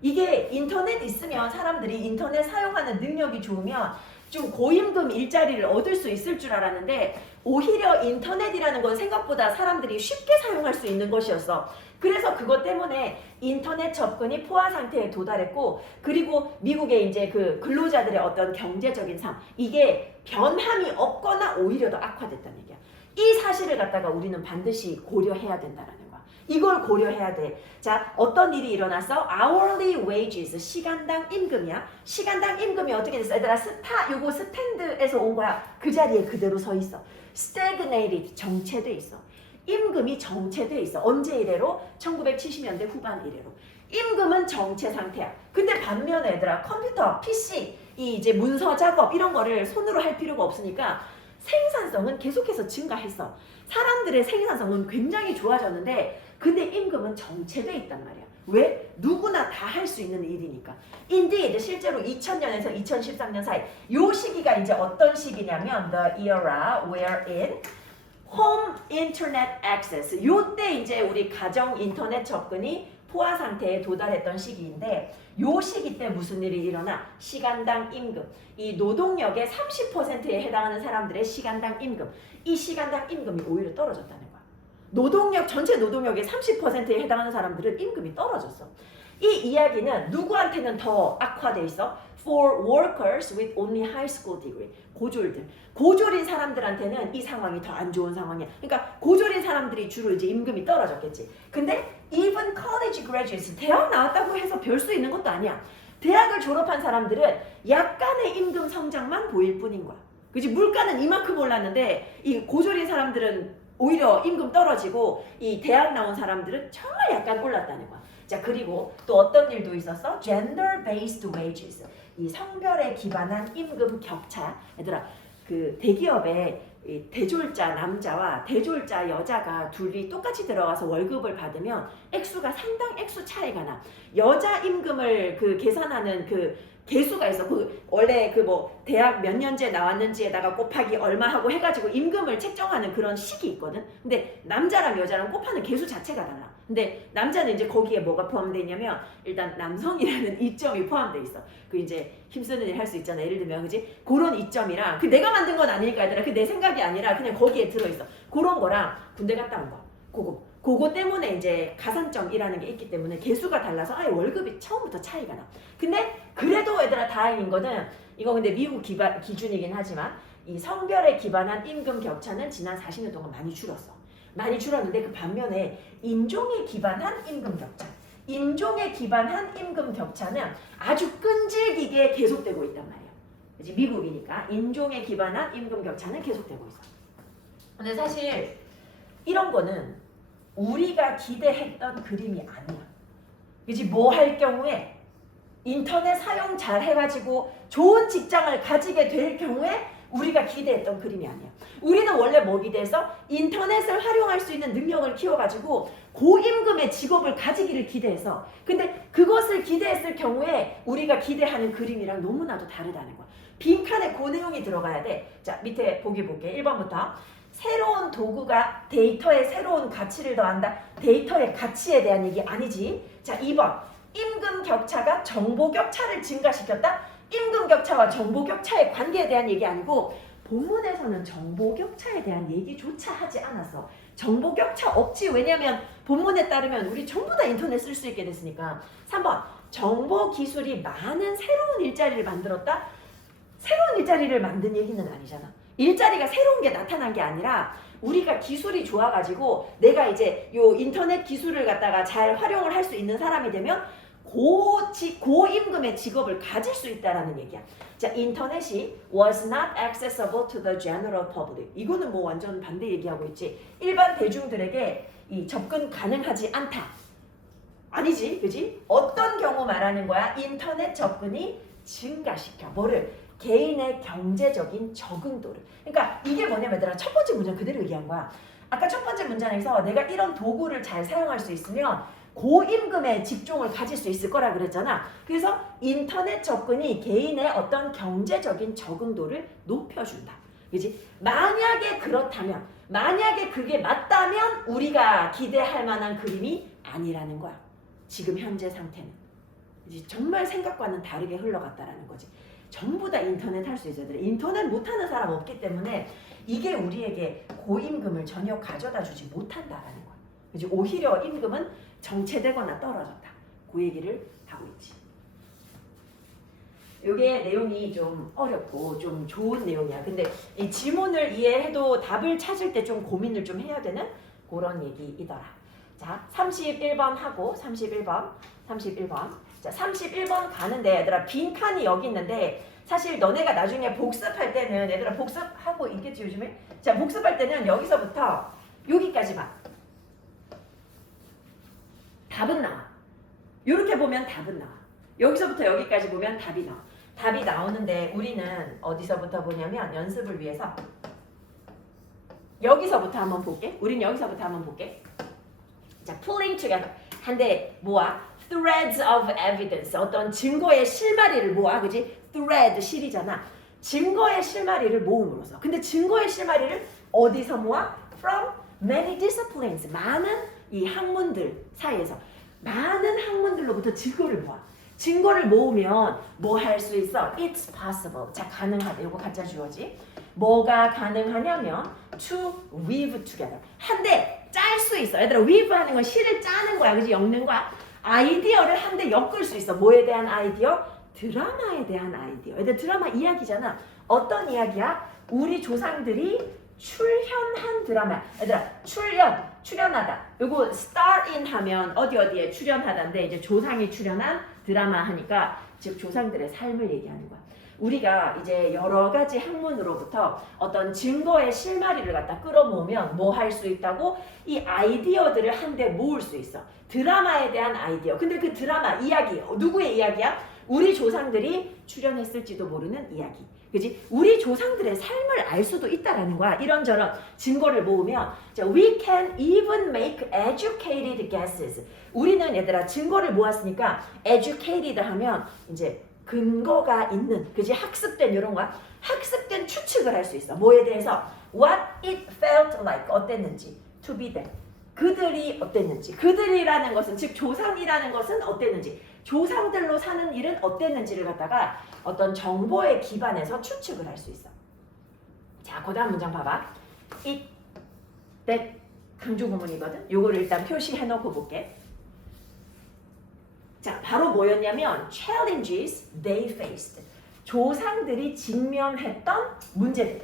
이게 인터넷 있으면 사람들이 인터넷 사용하는 능력이 좋으면 좀 고임금 일자리를 얻을 수 있을 줄 알았는데 오히려 인터넷이라는 건 생각보다 사람들이 쉽게 사용할 수 있는 것이었어. 그래서 그것 때문에 인터넷 접근이 포화 상태에 도달했고 그리고 미국의 이제 그 근로자들의 어떤 경제적인 삶 이게 변함이 없거나 오히려 더 악화됐다는 얘기야. 이 사실을 갖다가 우리는 반드시 고려해야 된다라는 거야. 이걸 고려해야 돼. 자, 어떤 일이 일어났어? hourly wages, 시간당 임금이야. 시간당 임금이 어떻게 됐어? 얘들아, 요거 스탠드에서 온 거야. 그 자리에 그대로 서 있어. stagnated, 정체돼 있어. 임금이 정체돼 있어. 언제 이래로? 1970년대 후반 이래로. 임금은 정체 상태야. 근데 반면에 얘들아, 컴퓨터, PC, 이 이제 문서 작업 이런 거를 손으로 할 필요가 없으니까 생산성은 계속해서 증가했어. 사람들의 생산성은 굉장히 좋아졌는데 근데 임금은 정체돼 있단 말이야. 왜? 누구나 다 할 수 있는 일이니까. Indeed, 실제로 2000년에서 2013년 사이 요 시기가 이제 어떤 시기냐면 the era wherein home internet access 요때 이제 우리 가정 인터넷 접근이 포화 상태에 도달했던 시기인데 요 시기 때 무슨 일이 일어나? 시간당 임금. 이 노동력의 30%에 해당하는 사람들의 시간당 임금. 이 시간당 임금이 오히려 떨어졌다는 거야. 노동력, 전체 노동력의 30%에 해당하는 사람들은 임금이 떨어졌어. 이 이야기는 누구한테는 더 악화돼 있어? For workers with only high school degree. 고졸들. 고졸인 사람들한테는 이 상황이 더 안 좋은 상황이야. 그러니까 고졸인 사람들이 주로 이제 임금이 떨어졌겠지. 근데 even college graduates, 대학 나왔다고 해서 별 수 있는 것도 아니야. 대학을 졸업한 사람들은 약간의 임금 성장만 보일 뿐인 거야. 그치? 물가는 이만큼 올랐는데 이 고졸인 사람들은 오히려 임금 떨어지고 이 대학 나온 사람들은 정말 약간 올랐다는 거야. 자, 그리고 또 어떤 일도 있었어? Gender-based wages. 이 성별에 기반한 임금 격차. 얘들아, 그 대기업에 이 대졸자 남자와 대졸자 여자가 둘이 똑같이 들어가서 월급을 받으면 액수가 상당 액수 차이가 나. 여자 임금을 그 계산하는 그 개수가 있어. 그 원래 그 뭐 대학 몇 년제 나왔는지에다가 곱하기 얼마 하고 해가지고 임금을 책정하는 그런 식이 있거든. 근데 남자랑 여자랑 곱하는 개수 자체가 달라. 근데 남자는 이제 거기에 뭐가 포함되어 있냐면 일단 남성이라는 이점이 포함되어 있어. 그 이제 힘쓰는 일 할 수 있잖아. 예를 들면 그지? 그런 이점이랑 그 내가 만든 건 아니니까 얘들아. 그 내 생각이 아니라 그냥 거기에 들어있어. 그런 거랑 군대 갔다 온 거. 그거 때문에 이제 가산점이라는 게 있기 때문에 개수가 달라서 아예 월급이 처음부터 차이가 나. 근데 그래도 얘들아 다행인 거는 이거 근데 미국 기준이긴 하지만 이 성별에 기반한 임금 격차는 지난 40년 동안 많이 줄었어. 많이 줄었는데 그 반면에 인종에 기반한 임금 격차. 인종에 기반한 임금 격차는 아주 끈질기게 계속되고 있단 말이야. 그치? 미국이니까 인종에 기반한 임금 격차는 계속되고 있어. 근데 사실 이런 거는 우리가 기대했던 그림이 아니야. 그치? 뭐 할 경우에 인터넷 사용 잘 해가지고 좋은 직장을 가지게 될 경우에 우리가 기대했던 그림이 아니야. 우리는 원래 뭐 기대해서 인터넷을 활용할 수 있는 능력을 키워가지고 고임금의 직업을 가지기를 기대해서, 근데 그것을 기대했을 경우에 우리가 기대하는 그림이랑 너무나도 다르다는 거야. 빈칸에 그 내용이 들어가야 돼. 자, 밑에 보기 볼게. 1번부터. 새로운 도구가 데이터에 새로운 가치를 더한다. 데이터의 가치에 대한 얘기 아니지. 자, 2번. 임금 격차가 정보 격차를 증가시켰다. 임금 격차와 정보 격차의 관계에 대한 얘기 아니고, 본문에서는 정보 격차에 대한 얘기조차 하지 않았어. 정보 격차 없지. 왜냐면 본문에 따르면 우리 전부 다 인터넷 쓸 수 있게 됐으니까. 3번. 정보 기술이 많은 새로운 일자리를 만들었다. 새로운 일자리를 만든 얘기는 아니잖아. 일자리가 새로운 게 나타난 게 아니라 우리가 기술이 좋아가지고 내가 이제 요 인터넷 기술을 갖다가 잘 활용을 할 수 있는 사람이 되면 고임금의 직업을 가질 수 있다라는 얘기야. 자, 인터넷이 was not accessible to the general public. 이거는 뭐 완전 반대 얘기하고 있지. 일반 대중들에게 이 접근 가능하지 않다. 아니지, 그지? 어떤 경우 말하는 거야? 인터넷 접근이 증가시켜. 뭐를? 개인의 경제적인 적응도를. 그러니까 이게 뭐냐면 얘들아, 첫 번째 문장 그대로 얘기한 거야. 아까 첫 번째 문장에서 내가 이런 도구를 잘 사용할 수 있으면 고임금의 직종을 가질 수 있을 거라 그랬잖아. 그래서 인터넷 접근이 개인의 어떤 경제적인 적응도를 높여준다. 그지? 만약에 그렇다면, 만약에 그게 맞다면 우리가 기대할 만한 그림이 아니라는 거야. 지금 현재 상태는. 그지? 정말 생각과는 다르게 흘러갔다라는 거지. 전부 다 인터넷 할 수 있어야 돼. 인터넷 못하는 사람 없기 때문에 이게 우리에게 고임금을 전혀 가져다 주지 못한다라는 거야. 그지? 오히려 임금은 정체되거나 떨어졌다. 그 얘기를 하고 있지. 이게 내용이 좀 어렵고 좀 좋은 내용이야. 근데 이 지문을 이해해도 답을 찾을 때 좀 고민을 좀 해야 되는 그런 얘기이더라. 자, 31번 하고 31번. 자, 31번 가는데 얘들아, 빈칸이 여기 있는데 사실 너네가 나중에 복습할 때는, 얘들아 복습하고 있겠지 요즘에? 자, 복습할 때는 여기서부터 여기까지만 답은 나와. 이렇게 보면 답은 나와. 여기서부터 여기까지 보면 답이 나와. 답이 나오는데 우리는 어디서부터 보냐면 연습을 위해서 여기서부터 한번 볼게. 우린 여기서부터 한번 볼게. 자, pulling together. 한데 모아. threads of evidence. 어떤 증거의 실마리를 모아. 그지? thread, 실이잖아. 증거의 실마리를 모음으로써. 근데 증거의 실마리를 어디서 모아? from many disciplines. 많은 이 학문들 사이에서. 많은 학문들로부터 증거를 모아. 증거를 모으면 뭐 할 수 있어? It's possible. 자, 가능하다. 이거 가짜 주어지. 뭐가 가능하냐면 to weave together. 한데 짤 수 있어. 얘들아, weave 하는 건 실을 짜는 거야. 그지? 엮는 거야. 아이디어를 한데 엮을 수 있어. 뭐에 대한 아이디어? 드라마에 대한 아이디어. 얘들 드라마 이야기잖아. 어떤 이야기야? 우리 조상들이 출연한 드라마. 얘들아, 출연하다. 요거 star in 하면 어디에 출연하다인데 이제 조상이 출연한 드라마 하니까 즉 조상들의 삶을 얘기하는 거야. 우리가 이제 여러 가지 학문으로부터 어떤 증거의 실마리를 갖다 끌어모으면 뭐 할 수 있다고? 이 아이디어들을 한데 모을 수 있어. 드라마에 대한 아이디어. 근데 그 드라마 이야기, 누구의 이야기야? 우리 조상들이 출연했을지도 모르는 이야기. 그지? 우리 조상들의 삶을 알 수도 있다라는 거야. 이런저런 증거를 모으면 자, we can even make educated guesses. 우리는 얘들아 증거를 모았으니까 educated 하면 이제 근거가 있는, 그지? 학습된 이런 거야. 학습된 추측을 할 수 있어. 뭐에 대해서? What it felt like. 어땠는지. To be them. 그들이 어땠는지. 그들이라는 것은 즉 조상이라는 것은 어땠는지. 조상들로 사는 일은 어땠는지를 갖다가 어떤 정보에 기반해서 추측을 할 수 있어. 자, 그 다음 문장 봐봐. It, that 강조 구문이거든. 요거를 일단 표시해 놓고 볼게. 자, 바로 뭐였냐면 challenges they faced. 조상들이 직면했던 문제들.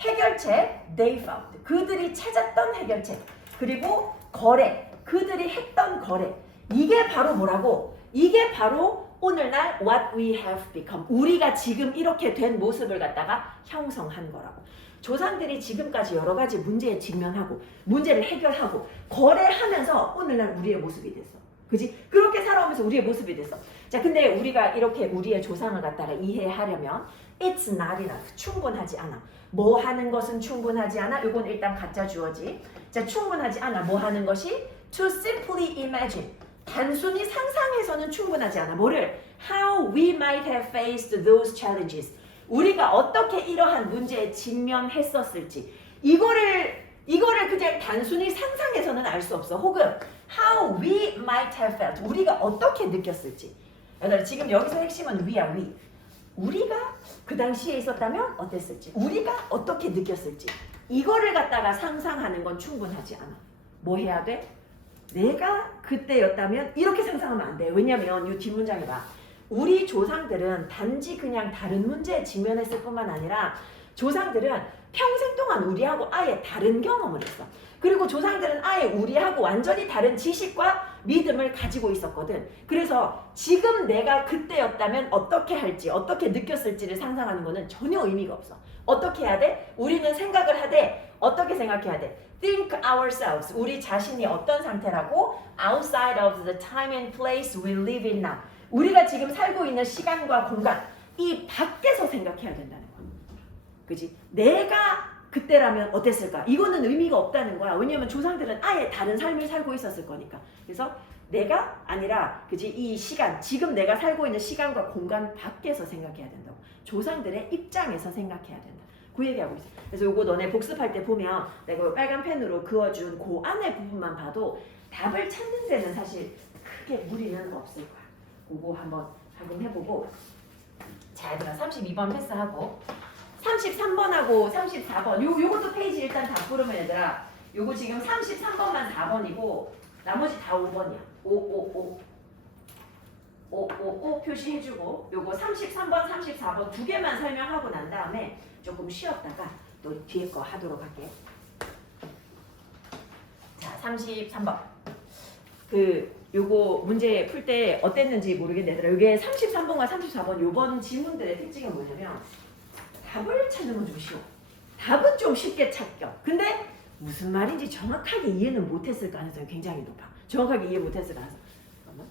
해결책 they found. 그들이 찾았던 해결책. 그리고 거래. 그들이 했던 거래. 이게 바로 뭐라고? 이게 바로 오늘날 what we have become. 우리가 지금 이렇게 된 모습을 갖다가 형성한 거라고. 조상들이 지금까지 여러 가지 문제에 직면하고 문제를 해결하고 거래하면서 오늘날 우리의 모습이 됐어. 그지? 그렇게 살아오면서 우리의 모습이 됐어. 자, 근데 우리가 이렇게 우리의 조상을 갖다가 이해하려면 It's not enough. 충분하지 않아. 뭐 하는 것은 충분하지 않아. 이건 일단 가짜 주어지. 자, 충분하지 않아. 뭐 하는 것이? To simply imagine. 단순히 상상해서는 충분하지 않아. 뭐를? How we might have faced those challenges. 우리가 어떻게 이러한 문제에 직면했었을지. 이거를 그냥 단순히 상상해서는 알 수 없어. 혹은 how we might have felt. 우리가 어떻게 느꼈을지. 얘들아, 지금 여기서 핵심은 we야, we. 우리가 그 당시에 있었다면 어땠을지. 우리가 어떻게 느꼈을지. 이거를 갖다가 상상하는 건 충분하지 않아. 뭐 해야 돼? 내가 그때였다면 이렇게 상상하면 안 돼. 왜냐면 이 뒷문장에 봐. 우리 조상들은 단지 그냥 다른 문제에 직면했을 뿐만 아니라 조상들은 평생 동안 우리하고 아예 다른 경험을 했어. 그리고 조상들은 아예 우리하고 완전히 다른 지식과 믿음을 가지고 있었거든. 그래서 지금 내가 그때였다면 어떻게 할지, 어떻게 느꼈을지를 상상하는 거는 전혀 의미가 없어. 어떻게 해야 돼? 우리는 생각을 하되 어떻게 생각해야 돼? Think ourselves. 우리 자신이 어떤 상태라고? Outside of the time and place we live in now. 우리가 지금 살고 있는 시간과 공간, 이 밖에서 생각해야 된다는 거야. 그지? 내가 그때라면 어땠을까? 이거는 의미가 없다는 거야. 왜냐면 조상들은 아예 다른 삶을 살고 있었을 거니까. 그래서 내가 아니라, 그지? 이 시간, 지금 내가 살고 있는 시간과 공간 밖에서 생각해야 된다고. 조상들의 입장에서 생각해야 된다. 그 얘기하고 있어. 그래서 요거 너네 복습할 때 보면 내가 빨간 펜으로 그어준 그 안에 부분만 봐도 답을 찾는 데는 사실 크게 무리는 없을 거야. 그거 한번 확인해보고. 자, 얘들아 32번 패스하고 33번하고 34번 요것도 페이지 일단 다 부르면 얘들아 요거 지금 33번만 4번이고 나머지 다 5번이야. 5 표시해주고 요거 33번 34번 두 개만 설명하고 난 다음에 조금 쉬었다가 또 뒤에 거 하도록 할게. 자, 33번 요거 문제 풀 때 어땠는지 모르겠네. 이게 33번과 34번 요번 지문들의 특징은 뭐냐면 답을 찾는 건 좀 쉬워. 답은 좀 쉽게 찾겨. 근데 무슨 말인지 정확하게 이해는 못했을 가능성이 굉장히 높아. 정확하게 이해 못했을 가능성. 잠깐만.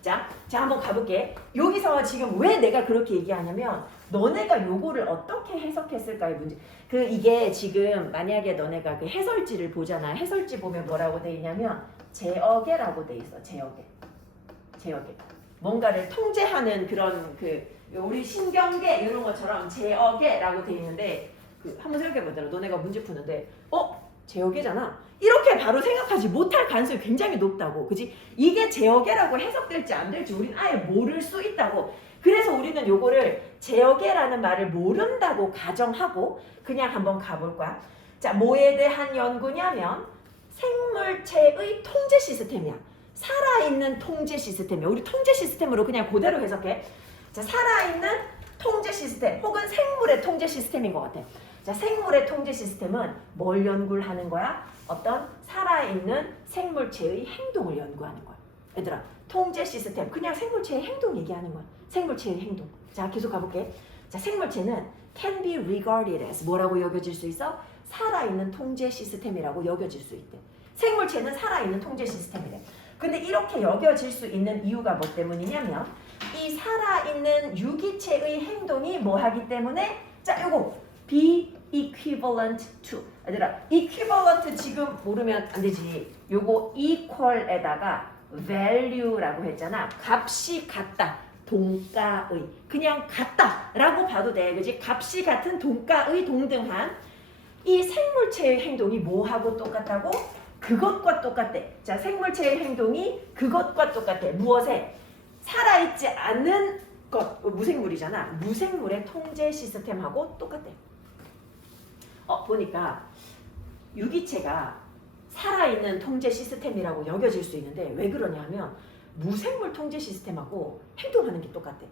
자, 한번 가볼게. 여기서 지금 왜 내가 그렇게 얘기하냐면 너네가 요거를 어떻게 해석했을까의 문제. 이게 지금 만약에 너네가 그 해설지를 보잖아. 해설지 보면 뭐라고 돼 있냐면 제어계라고 돼 있어. 제어계. 뭔가를 통제하는 그런 우리 신경계 이런 것처럼 제어계라고 돼 있는데 한번 생각해 보더라. 너네가 문제 푸는데 제어계잖아. 이렇게 바로 생각하지 못할 가능성이 굉장히 높다고. 그지? 이게 제어계라고 해석될지 안 될지 우리는 아예 모를 수 있다고. 그래서 우리는 요거를 제어계라는 말을 모른다고 가정하고 그냥 한번 가볼 거야. 자, 뭐에 대한 연구냐면 생물체의 통제 시스템이야. 살아있는 통제 시스템이야. 우리 통제 시스템으로 그냥 그대로 해석해. 자, 살아있는 통제 시스템 혹은 생물의 통제 시스템인 것 같아. 자, 생물의 통제 시스템은 뭘 연구를 하는 거야? 어떤 살아있는 생물체의 행동을 연구하는 거야. 얘들아, 통제 시스템 그냥 생물체의 행동 얘기하는 거야. 생물체의 행동. 자, 계속 가볼게. 자, 생물체는 can be regarded as 뭐라고 여겨질 수 있어? 살아있는 통제 시스템이라고 여겨질 수 있대. 생물체는 살아있는 통제 시스템이래. 근데 이렇게 여겨질 수 있는 이유가 뭐 때문이냐면 이 살아있는 유기체의 행동이 뭐 하기 때문에 자, 요거 be equivalent to. 얘들아, equivalent 지금 모르면 안 되지. 요거 equal에다가 value라고 했잖아. 값이 같다. 동가의. 그냥 같다라고 봐도 돼. 그지? 값이 같은 동가의 동등한 이 생물체의 행동이 뭐하고 똑같다고? 그것과 똑같대. 자, 생물체의 행동이 그것과 똑같아. 무엇에? 살아있지 않은 것, 무생물이잖아. 무생물의 통제 시스템하고 똑같대. 보니까 유기체가 살아있는 통제 시스템이라고 여겨질 수 있는데 왜 그러냐 하면 무생물 통제 시스템하고 행동하는 게 똑같대.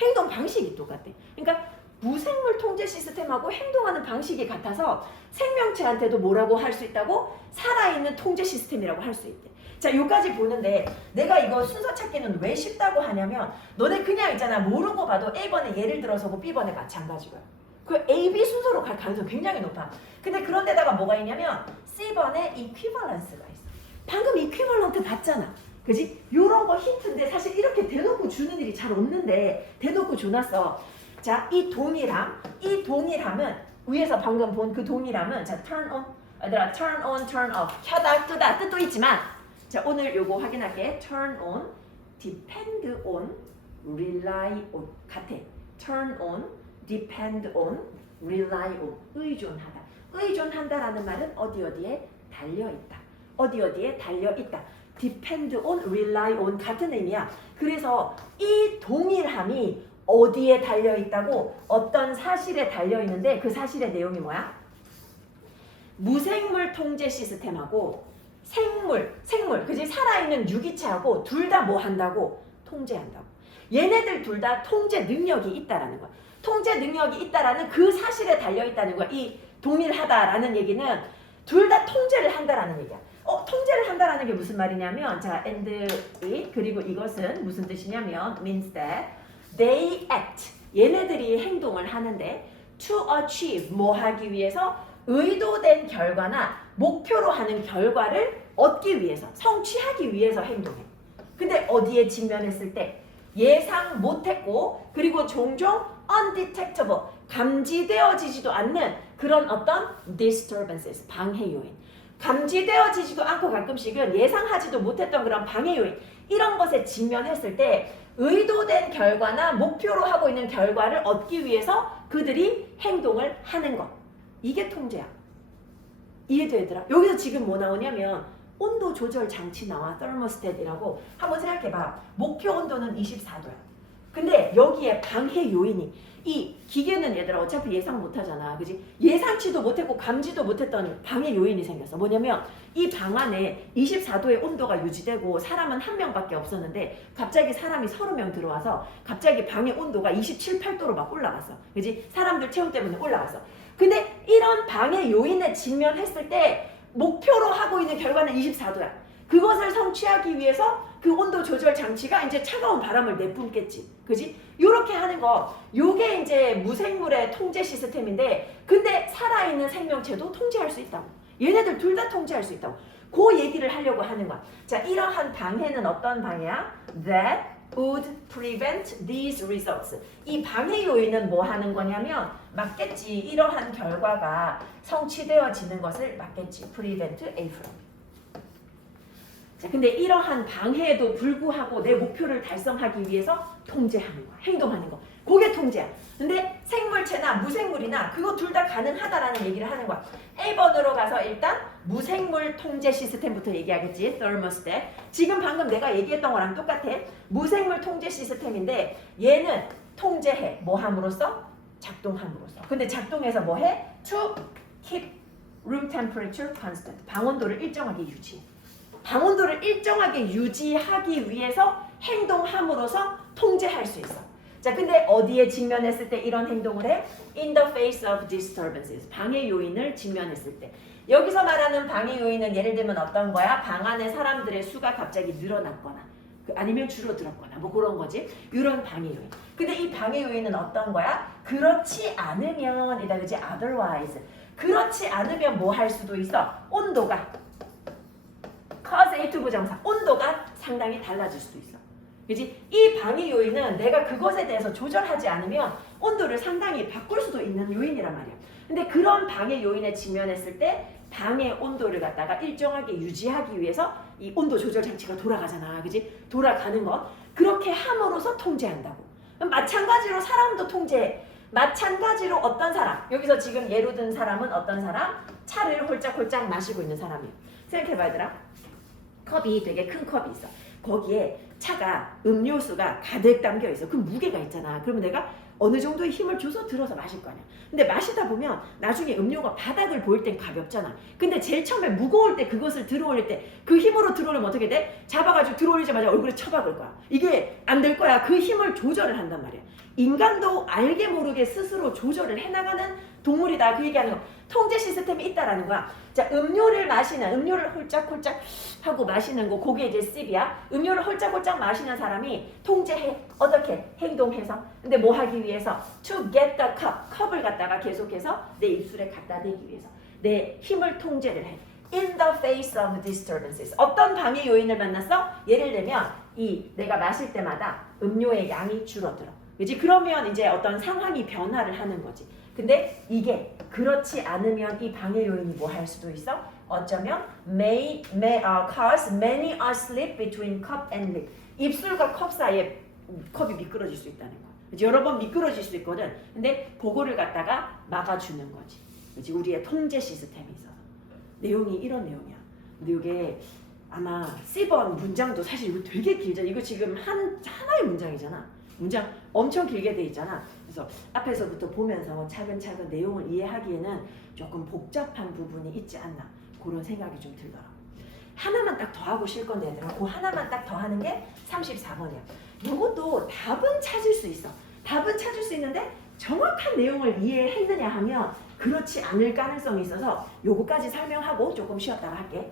행동 방식이 똑같대. 그러니까 무생물 통제 시스템하고 행동하는 방식이 같아서 생명체한테도 뭐라고 할 수 있다고? 살아있는 통제 시스템이라고 할 수 있대. 자, 여기까지 보는데 내가 이거 순서 찾기는 왜 쉽다고 하냐면 너네 그냥 있잖아. 모르고 봐도 A번에 예를 들어서 뭐 B번에 마찬가지고요. 그 A, B 순서로 갈 가능성이 굉장히 높아. 근데 그런 데다가 뭐가 있냐면 C번에 equivalence가 있어. 방금 equivalent 봤잖아. 그지? 요런 거 힌트인데 사실 이렇게 대놓고 주는 일이 잘 없는데 대놓고 줘놨어. 자, 이 동일함은 위에서 방금 본 그 동일함은 자, turn on 얘들아 turn on, turn off 켜다 끄다 뜻도 있지만 자, 오늘 요거 확인할게. turn on, depend on, rely on 같아. turn on, depend on, rely on 의존하다. 의존한다라는 말은 어디에 달려있다. 어디에 달려있다. depend on, rely on 같은 의미야. 그래서 이 동일함이 어디에 달려있다고? 어떤 사실에 달려있는데 그 사실의 내용이 뭐야? 무생물 통제 시스템하고 생물, 그지? 살아있는 유기체하고 둘 다 뭐 한다고? 통제한다고. 얘네들 둘 다 통제 능력이 있다라는 거야. 통제 능력이 있다라는 그 사실에 달려있다는 거야. 이 동일하다라는 얘기는 둘 다 통제를 한다라는 얘기야. 통제를 한다라는 게 무슨 말이냐면 자, and it 그리고 이것은 무슨 뜻이냐면 means that they act 얘네들이 행동을 하는데 to achieve 뭐 하기 위해서 의도된 결과나 목표로 하는 결과를 얻기 위해서 성취하기 위해서 행동해. 근데 어디에 직면했을 때 예상 못했고 그리고 종종 undetectable 감지되어지지도 않는 그런 어떤 disturbances 방해 요인 감지되어지지도 않고 가끔씩은 예상하지도 못했던 그런 방해 요인 이런 것에 직면했을 때 의도된 결과나 목표로 하고 있는 결과를 얻기 위해서 그들이 행동을 하는 것 이게 통제야. 이해되더라? 여기서 지금 뭐 나오냐면 온도 조절 장치 나와 thermostat이라고 한번 생각해봐. 목표 온도는 24도야. 근데 여기에 방해 요인이 이 기계는 얘들아 어차피 예상 못하잖아. 그지? 예상치도 못했고 감지도 못했던 방해 요인이 생겼어. 뭐냐면 이 방 안에 24도의 온도가 유지되고 사람은 한 명밖에 없었는데 갑자기 사람이 30명 들어와서 갑자기 방의 온도가 27, 8도로 막 올라갔어. 그지? 사람들 체온 때문에 올라갔어. 근데 이런 방해 요인에 직면했을 때 목표로 하고 있는 결과는 24도야. 그것을 성취하기 위해서 그 온도 조절 장치가 이제 차가운 바람을 내뿜겠지. 그지? 요렇게 하는 거. 요게 이제 무생물의 통제 시스템인데 근데 살아있는 생명체도 통제할 수 있다고. 얘네들 둘 다 통제할 수 있다고. 그 얘기를 하려고 하는 거야. 자, 이러한 방해는 어떤 방해야? That would prevent these results. 이 방해 요인은 뭐 하는 거냐면 막겠지. 이러한 결과가 성취되어지는 것을 막겠지. prevent A from. 자, 근데 이러한 방해에도 불구하고 내 목표를 달성하기 위해서 통제하는 거야. 행동하는 거. 그게 통제야. 근데 생물체나 무생물이나 그거 둘 다 가능하다라는 얘기를 하는 거야. 1번으로 가서 일단 무생물 통제 시스템부터 얘기하겠지. thermostat. 지금 방금 내가 얘기했던 거랑 똑같아. 무생물 통제 시스템인데 얘는 통제해. 뭐 함으로써? 작동함으로써. 근데 작동해서 뭐 해? To keep room temperature constant. 방온도를 일정하게 유지해. 방온도를 일정하게 유지하기 위해서 행동함으로써 통제할 수 있어. 자, 근데 어디에 직면했을 때 이런 행동을 해? In the face of disturbances. 방해 요인을 직면했을 때. 여기서 말하는 방해 요인은 예를 들면 어떤 거야? 방 안에 사람들의 수가 갑자기 늘어났거나 아니면 줄어들었거나 뭐 그런 거지. 이런 방해 요인. 근데 이 방해 요인은 어떤 거야? 그렇지 않으면 이다 그지? otherwise. 그렇지 않으면 뭐 할 수도 있어? 온도가 causative 부정사. 온도가 상당히 달라질 수도 있어. 그지? 이 방해 요인은 내가 그것에 대해서 조절하지 않으면 온도를 상당히 바꿀 수도 있는 요인이란 말이야. 근데 그런 방해 요인에 직면했을 때 방의 온도를 갖다가 일정하게 유지하기 위해서 이 온도 조절 장치가 돌아가잖아. 그지? 돌아가는 것. 그렇게 함으로써 통제한다고. 마찬가지로 사람도 통제해. 마찬가지로 어떤 사람. 여기서 지금 예로 든 사람은 어떤 사람? 차를 홀짝홀짝 마시고 있는 사람이야. 생각해봐 얘들아. 컵이 되게 큰 컵이 있어. 거기에 차가 음료수가 가득 담겨 있어. 그 무게가 있잖아. 그러면 내가 어느 정도의 힘을 줘서 들어서 마실 거 아니야. 근데 마시다 보면 나중에 음료가 바닥을 보일 땐 가볍잖아. 근데 제일 처음에 무거울 때 그것을 들어올릴 때 그 힘으로 들어오려면 어떻게 돼? 잡아가지고 들어올리자마자 얼굴에 쳐박을 거야. 이게 안 될 거야. 그 힘을 조절을 한단 말이야. 인간도 알게 모르게 스스로 조절을 해나가는 동물이다. 그 얘기하는 거. 통제 시스템이 있다라는 거야. 자, 음료를 홀짝홀짝 하고 마시는 거, 그게 이제 sip이야. 음료를 홀짝홀짝 마시는 사람이 통제해. 어떻게? 행동해서. 근데 뭐 하기 위해서? To get the cup. 컵을 갖다가 계속해서 내 입술에 갖다 대기 위해서. 내 힘을 통제를 해. in the face of disturbances. 어떤 방해 요인을 만났어? 예를 들면 이 내가 마실 때마다 음료의 양이 줄어들어. 그지? 그러면 이제 어떤 상황이 변화를 하는 거지. 근데 이게 그렇지 않으면 이 방해 요인이 뭐 할 수도 있어? 어쩌면 cause many a slip between cup and lip. 입술과 컵 사이에 컵이 미끄러질 수 있다는 거야. 그치? 여러 번 미끄러질 수 있거든. 근데 그거를 갖다가 막아주는 거지. 그치? 우리의 통제 시스템이 있어서. 내용이 이런 내용이야. 근데 이게 아마 C번 문장도 사실 이거 되게 길잖아. 이거 지금 하나의 문장이잖아. 문장 엄청 길게 돼 있잖아. 그래서 앞에서부터 보면서 차근차근 내용을 이해하기에는 조금 복잡한 부분이 있지 않나 그런 생각이 좀 들더라. 하나만 딱 더하고 쉴 건데 얘들아, 그 하나만 딱 더하는 게 34번이야. 이것도 답은 찾을 수 있어. 답은 찾을 수 있는데 정확한 내용을 이해했느냐 하면 그렇지 않을 가능성이 있어서 요거까지 설명하고 조금 쉬었다가 할게.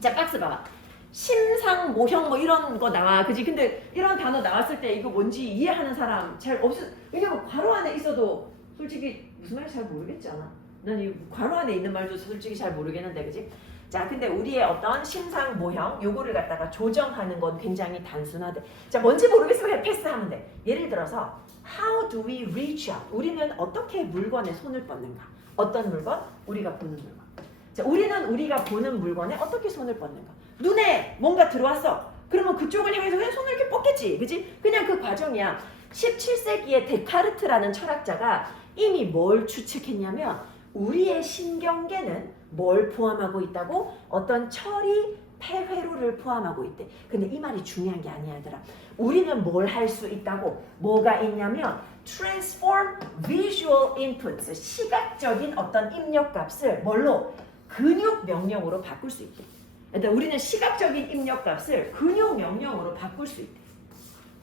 자, 박스 봐봐. 심상, 모형 뭐 이런 거 나와. 그지? 근데 이런 단어 나왔을 때 이거 뭔지 이해하는 사람 잘 없어. 왜냐면 괄호 안에 있어도 솔직히 무슨 말인지 잘 모르겠지 않아? 난 이 괄호 안에 있는 말도 솔직히 잘 모르겠는데, 그지? 자, 근데 우리의 어떤 심상, 모형 요거를 갖다가 조정하는 건 굉장히 단순하대. 자, 뭔지 모르겠으면 그냥 패스하면 돼. 예를 들어서 How do we reach out? 우리는 어떻게 물건에 손을 뻗는가? 어떤 물건? 우리가 보는 물건. 자, 우리는 우리가 보는 물건에 어떻게 손을 뻗는가? 눈에 뭔가 들어왔어. 그러면 그쪽을 향해서 그냥 손을 이렇게 뻗겠지. 그치? 그냥 그 과정이야. 17세기의 데카르트라는 철학자가 이미 뭘 추측했냐면 우리의 신경계는 뭘 포함하고 있다고? 어떤 처리 폐회로를 포함하고 있대. 근데 이 말이 중요한 게 아니야, 얘들아. 우리는 뭘 할 수 있다고? 뭐가 있냐면 transform visual inputs, 시각적인 어떤 입력값을 뭘로? 근육 명령으로 바꿀 수 있대. 일단 우리는 시각적인 입력값을 근육 명령으로 바꿀 수 있대.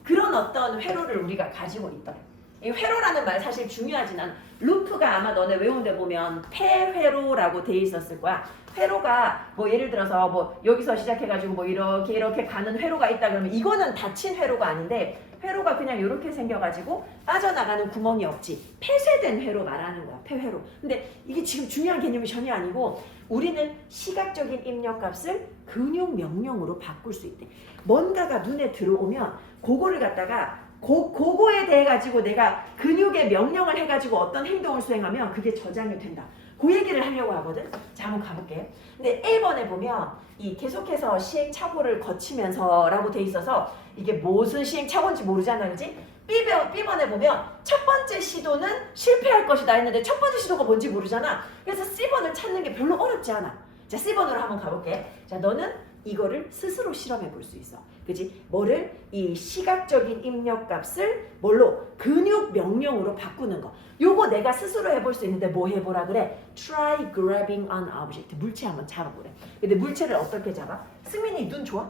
그런 어떤 회로를 우리가 가지고 있다. 이 회로라는 말 사실 중요하진 않아. 루프가 아마 너네 외운 데 보면 폐회로라고 돼 있었을 거야. 회로가 뭐 예를 들어서 뭐 여기서 시작해가지고 뭐 이렇게 가는 회로가 있다 그러면 이거는 닫힌 회로가 아닌데 회로가 그냥 이렇게 생겨가지고 빠져나가는 구멍이 없지. 폐쇄된 회로 말하는 거야. 폐회로. 근데 이게 지금 중요한 개념이 전혀 아니고 우리는 시각적인 입력값을 근육 명령으로 바꿀 수 있대. 뭔가가 눈에 들어오면 그거를 갖다가 그거에 대해 가지고 내가 근육의 명령을 해가지고 어떤 행동을 수행하면 그게 저장이 된다. 그 얘기를 하려고 하거든. 자, 한번 가볼게. 근데 1번에 보면 이 계속해서 시행착오를 거치면서라고 돼 있어서 이게 무슨 시행착오인지 모르잖아, 그지? B번에 보면 첫 번째 시도는 실패할 것이다 했는데 첫 번째 시도가 뭔지 모르잖아. 그래서 C번을 찾는 게 별로 어렵지 않아. 자, C번으로 한번 가볼게. 자, 너는 이거를 스스로 실험해 볼 수 있어. 그지? 뭐를? 이 시각적인 입력값을 뭘로? 근육 명령으로 바꾸는 거. 요거 내가 스스로 해볼 수 있는데 뭐 해보라 그래? Try grabbing an object. 물체 한번 잡아보래. 근데 물체를 어떻게 잡아? 승민이 눈 좋아?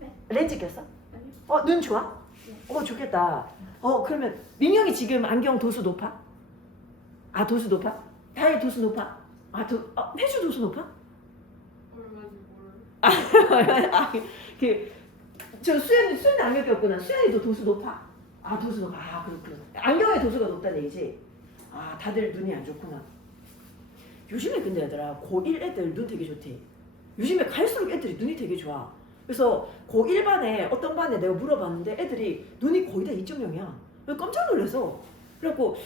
네. 렌즈 꼈어? 아니요. 눈 좋아? 좋겠다. 그러면 민영이 지금 안경 도수 높아? 아, 도수 높아? 다혜 도수 높아? 혜주 도수 높아? 얼마인지 모르. 저 수연이 안경 꼈구나. 수연이도 도수 높아? 도수 높아. 그렇구나. 안경의 도수가 높다는 얘기지? 다들 눈이 안 좋구나. 요즘에 근데 얘들아, 고1 애들 눈 되게 좋대. 요즘에 갈수록 애들이 눈이 되게 좋아. 그래서 고1 반에 어떤 반에 내가 물어봤는데 애들이 눈이 거의 다 2.0이야. 깜짝 놀라서. 그래갖고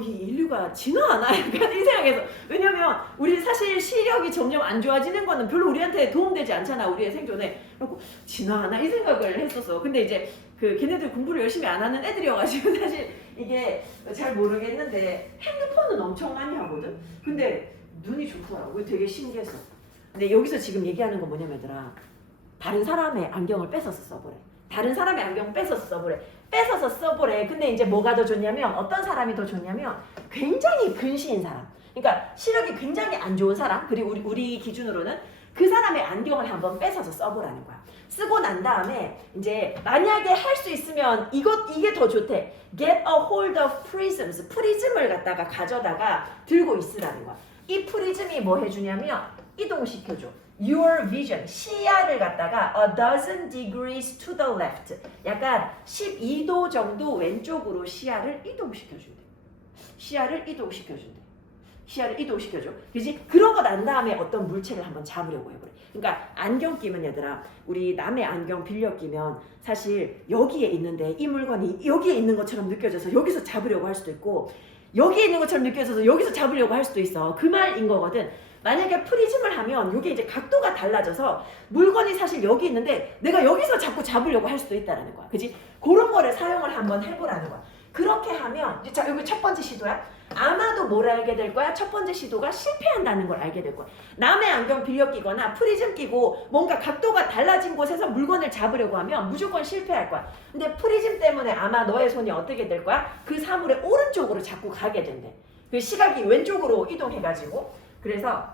이 인류가 진화하나? 약간 이 생각에서. 왜냐면 우리 사실 시력이 점점 안 좋아지는 거는 별로 우리한테 도움되지 않잖아, 우리의 생존에. 그래갖고 진화하나? 이 생각을 했었어. 근데 이제 걔네들 공부를 열심히 안 하는 애들이어가지고 사실 이게 잘 모르겠는데 핸드폰은 엄청 많이 하거든? 근데 눈이 좋더라고. 되게 신기했어. 근데 여기서 지금 얘기하는 건 뭐냐면 얘들아, 다른 사람의 안경을 뺏어서 써보래. 다른 사람의 안경 뺏어서 써보래. 뺏어서 써보래. 근데 이제 뭐가 더 좋냐면 어떤 사람이 더 좋냐면 굉장히 근시인 사람. 그러니까 시력이 굉장히 안 좋은 사람. 그리고 우리 기준으로는 그 사람의 안경을 한번 뺏어서 써보라는 거야. 쓰고 난 다음에 이제 만약에 할 수 있으면 이게 더 좋대. Get a hold of prisms. 프리즘을 갖다가 가져다가 들고 있으라는 거야. 이 프리즘이 뭐 해주냐면 이동시켜줘. Your vision, 시야를 갖다가 a dozen degrees to the left, 약간 12도 정도 왼쪽으로 시야를 이동시켜준대. 시야를 이동시켜준대. 시야를 이동시켜줘. 그지? 그러고 난 다음에 어떤 물체를 한번 잡으려고 해버려. 그러니까 안경 끼면 얘들아, 우리 남의 안경 빌려 끼면 사실 여기에 있는데 이 물건이 여기에 있는 것처럼 느껴져서 여기서 잡으려고 할 수도 있고, 여기에 있는 것처럼 느껴져서 여기서 잡으려고 할 수도 있어. 그 말인 거거든. 만약에 프리즘을 하면 이게 이제 각도가 달라져서 물건이 사실 여기 있는데 내가 여기서 자꾸 잡으려고 할 수도 있다라는 거야. 그지? 그런 거를 사용을 한번 해보라는 거야. 그렇게 하면, 자, 여기 첫 번째 시도야. 아마도 뭘 알게 될 거야? 첫 번째 시도가 실패한다는 걸 알게 될 거야. 남의 안경 빌려 끼거나 프리즘 끼고 뭔가 각도가 달라진 곳에서 물건을 잡으려고 하면 무조건 실패할 거야. 근데 프리즘 때문에 아마 너의 손이 어떻게 될 거야? 그 사물의 오른쪽으로 자꾸 가게 된대. 그 시각이 왼쪽으로 이동해가지고. 그래서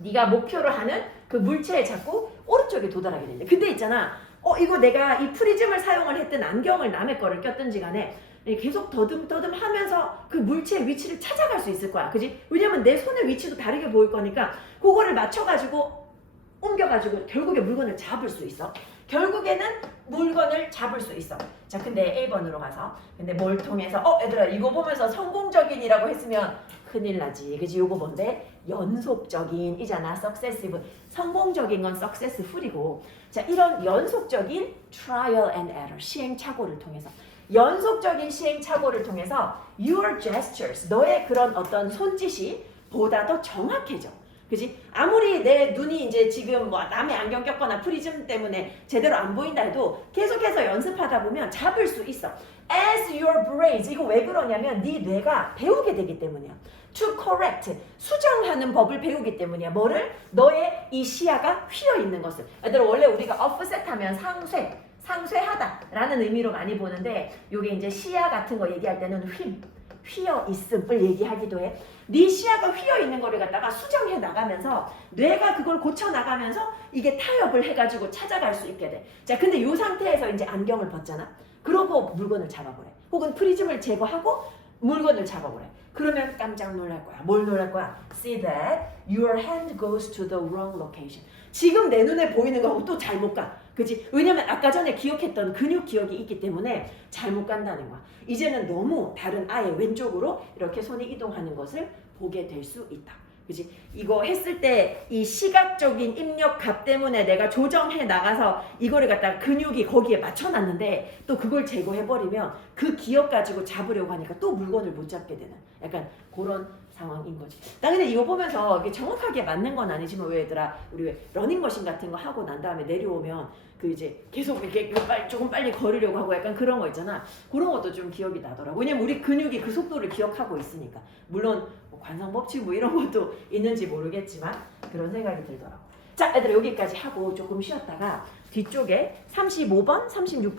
네가 목표로 하는 그 물체에 자꾸 오른쪽에 도달하게 된대. 근데 있잖아. 이거 내가 이 프리즘을 사용을 했든 안경을 남의 거를 꼈든지 간에 계속 더듬더듬 하면서 그 물체의 위치를 찾아갈 수 있을 거야. 그지? 왜냐면 내 손의 위치도 다르게 보일 거니까 그거를 맞춰가지고 옮겨가지고 결국에 물건을 잡을 수 있어. 결국에는 물건을 잡을 수 있어. 자, 근데 1번으로 가서 근데 뭘 통해서 얘들아 이거 보면서 성공적인이라고 했으면 큰일 나지. 그지? 요거 뭔데? 연속적인 이잖아. successive. 성공적인 건 successful이고, 자, 이런 연속적인 trial and error, 시행착오를 통해서, 연속적인 시행착오를 통해서 your gestures, 너의 그런 어떤 손짓이 보다 더 정확해져. 그지? 아무리 내 눈이 이제 지금 뭐 남의 안경 꼈거나 프리즘 때문에 제대로 안 보인다 해도 계속해서 연습하다 보면 잡을 수 있어. As your brains, 이거 왜 그러냐면 네 뇌가 배우게 되기 때문이야. To correct, 수정하는 법을 배우기 때문이야. 뭐를? 너의 이 시야가 휘어 있는 것을. 얘들아, 원래 우리가 offset 하면 상쇄하다 라는 의미로 많이 보는데, 요게 이제 시야 같은 거 얘기할 때는 휘어 있음을 얘기하기도 해. 네 시야가 휘어 있는 거를 갖다가 수정해 나가면서 뇌가 그걸 고쳐 나가면서 이게 타협을 해가지고 찾아갈 수 있게 돼. 자, 근데 요 상태에서 이제 안경을 벗잖아. 그러고 물건을 잡아보래. 혹은 프리즘을 제거하고 물건을 잡아보래. 그러면 깜짝 놀랄 거야. 뭘 놀랄 거야? See that your hand goes to the wrong location. 지금 내 눈에 보이는 거하고 또 잘못 가. 그치? 왜냐면 아까 전에 기억했던 근육 기억이 있기 때문에 잘못 간다는 거야. 이제는 너무 다른 아예 왼쪽으로 이렇게 손이 이동하는 것을 보게 될 수 있다. 그치? 이거 했을 때 이 시각적인 입력값 때문에 내가 조정해 나가서 이거를 갖다가 근육이 거기에 맞춰놨는데 또 그걸 제거해버리면 그 기억 가지고 잡으려고 하니까 또 물건을 못 잡게 되는 약간 그런 상황인 거지. 나 근데 이거 보면서 이게 정확하게 맞는 건 아니지만, 왜 얘들아, 우리 왜 러닝머신 같은 거 하고 난 다음에 내려오면 그 이제 계속 이렇게 조금 빨리 걸으려고 하고 약간 그런 거 있잖아. 그런 것도 좀 기억이 나더라고. 왜냐면 우리 근육이 그 속도를 기억하고 있으니까. 물론 뭐 관성법칙 뭐 이런 것도 있는지 모르겠지만 그런 생각이 들더라고. 자, 얘들아, 여기까지 하고 조금 쉬었다가 뒤쪽에 35번, 36번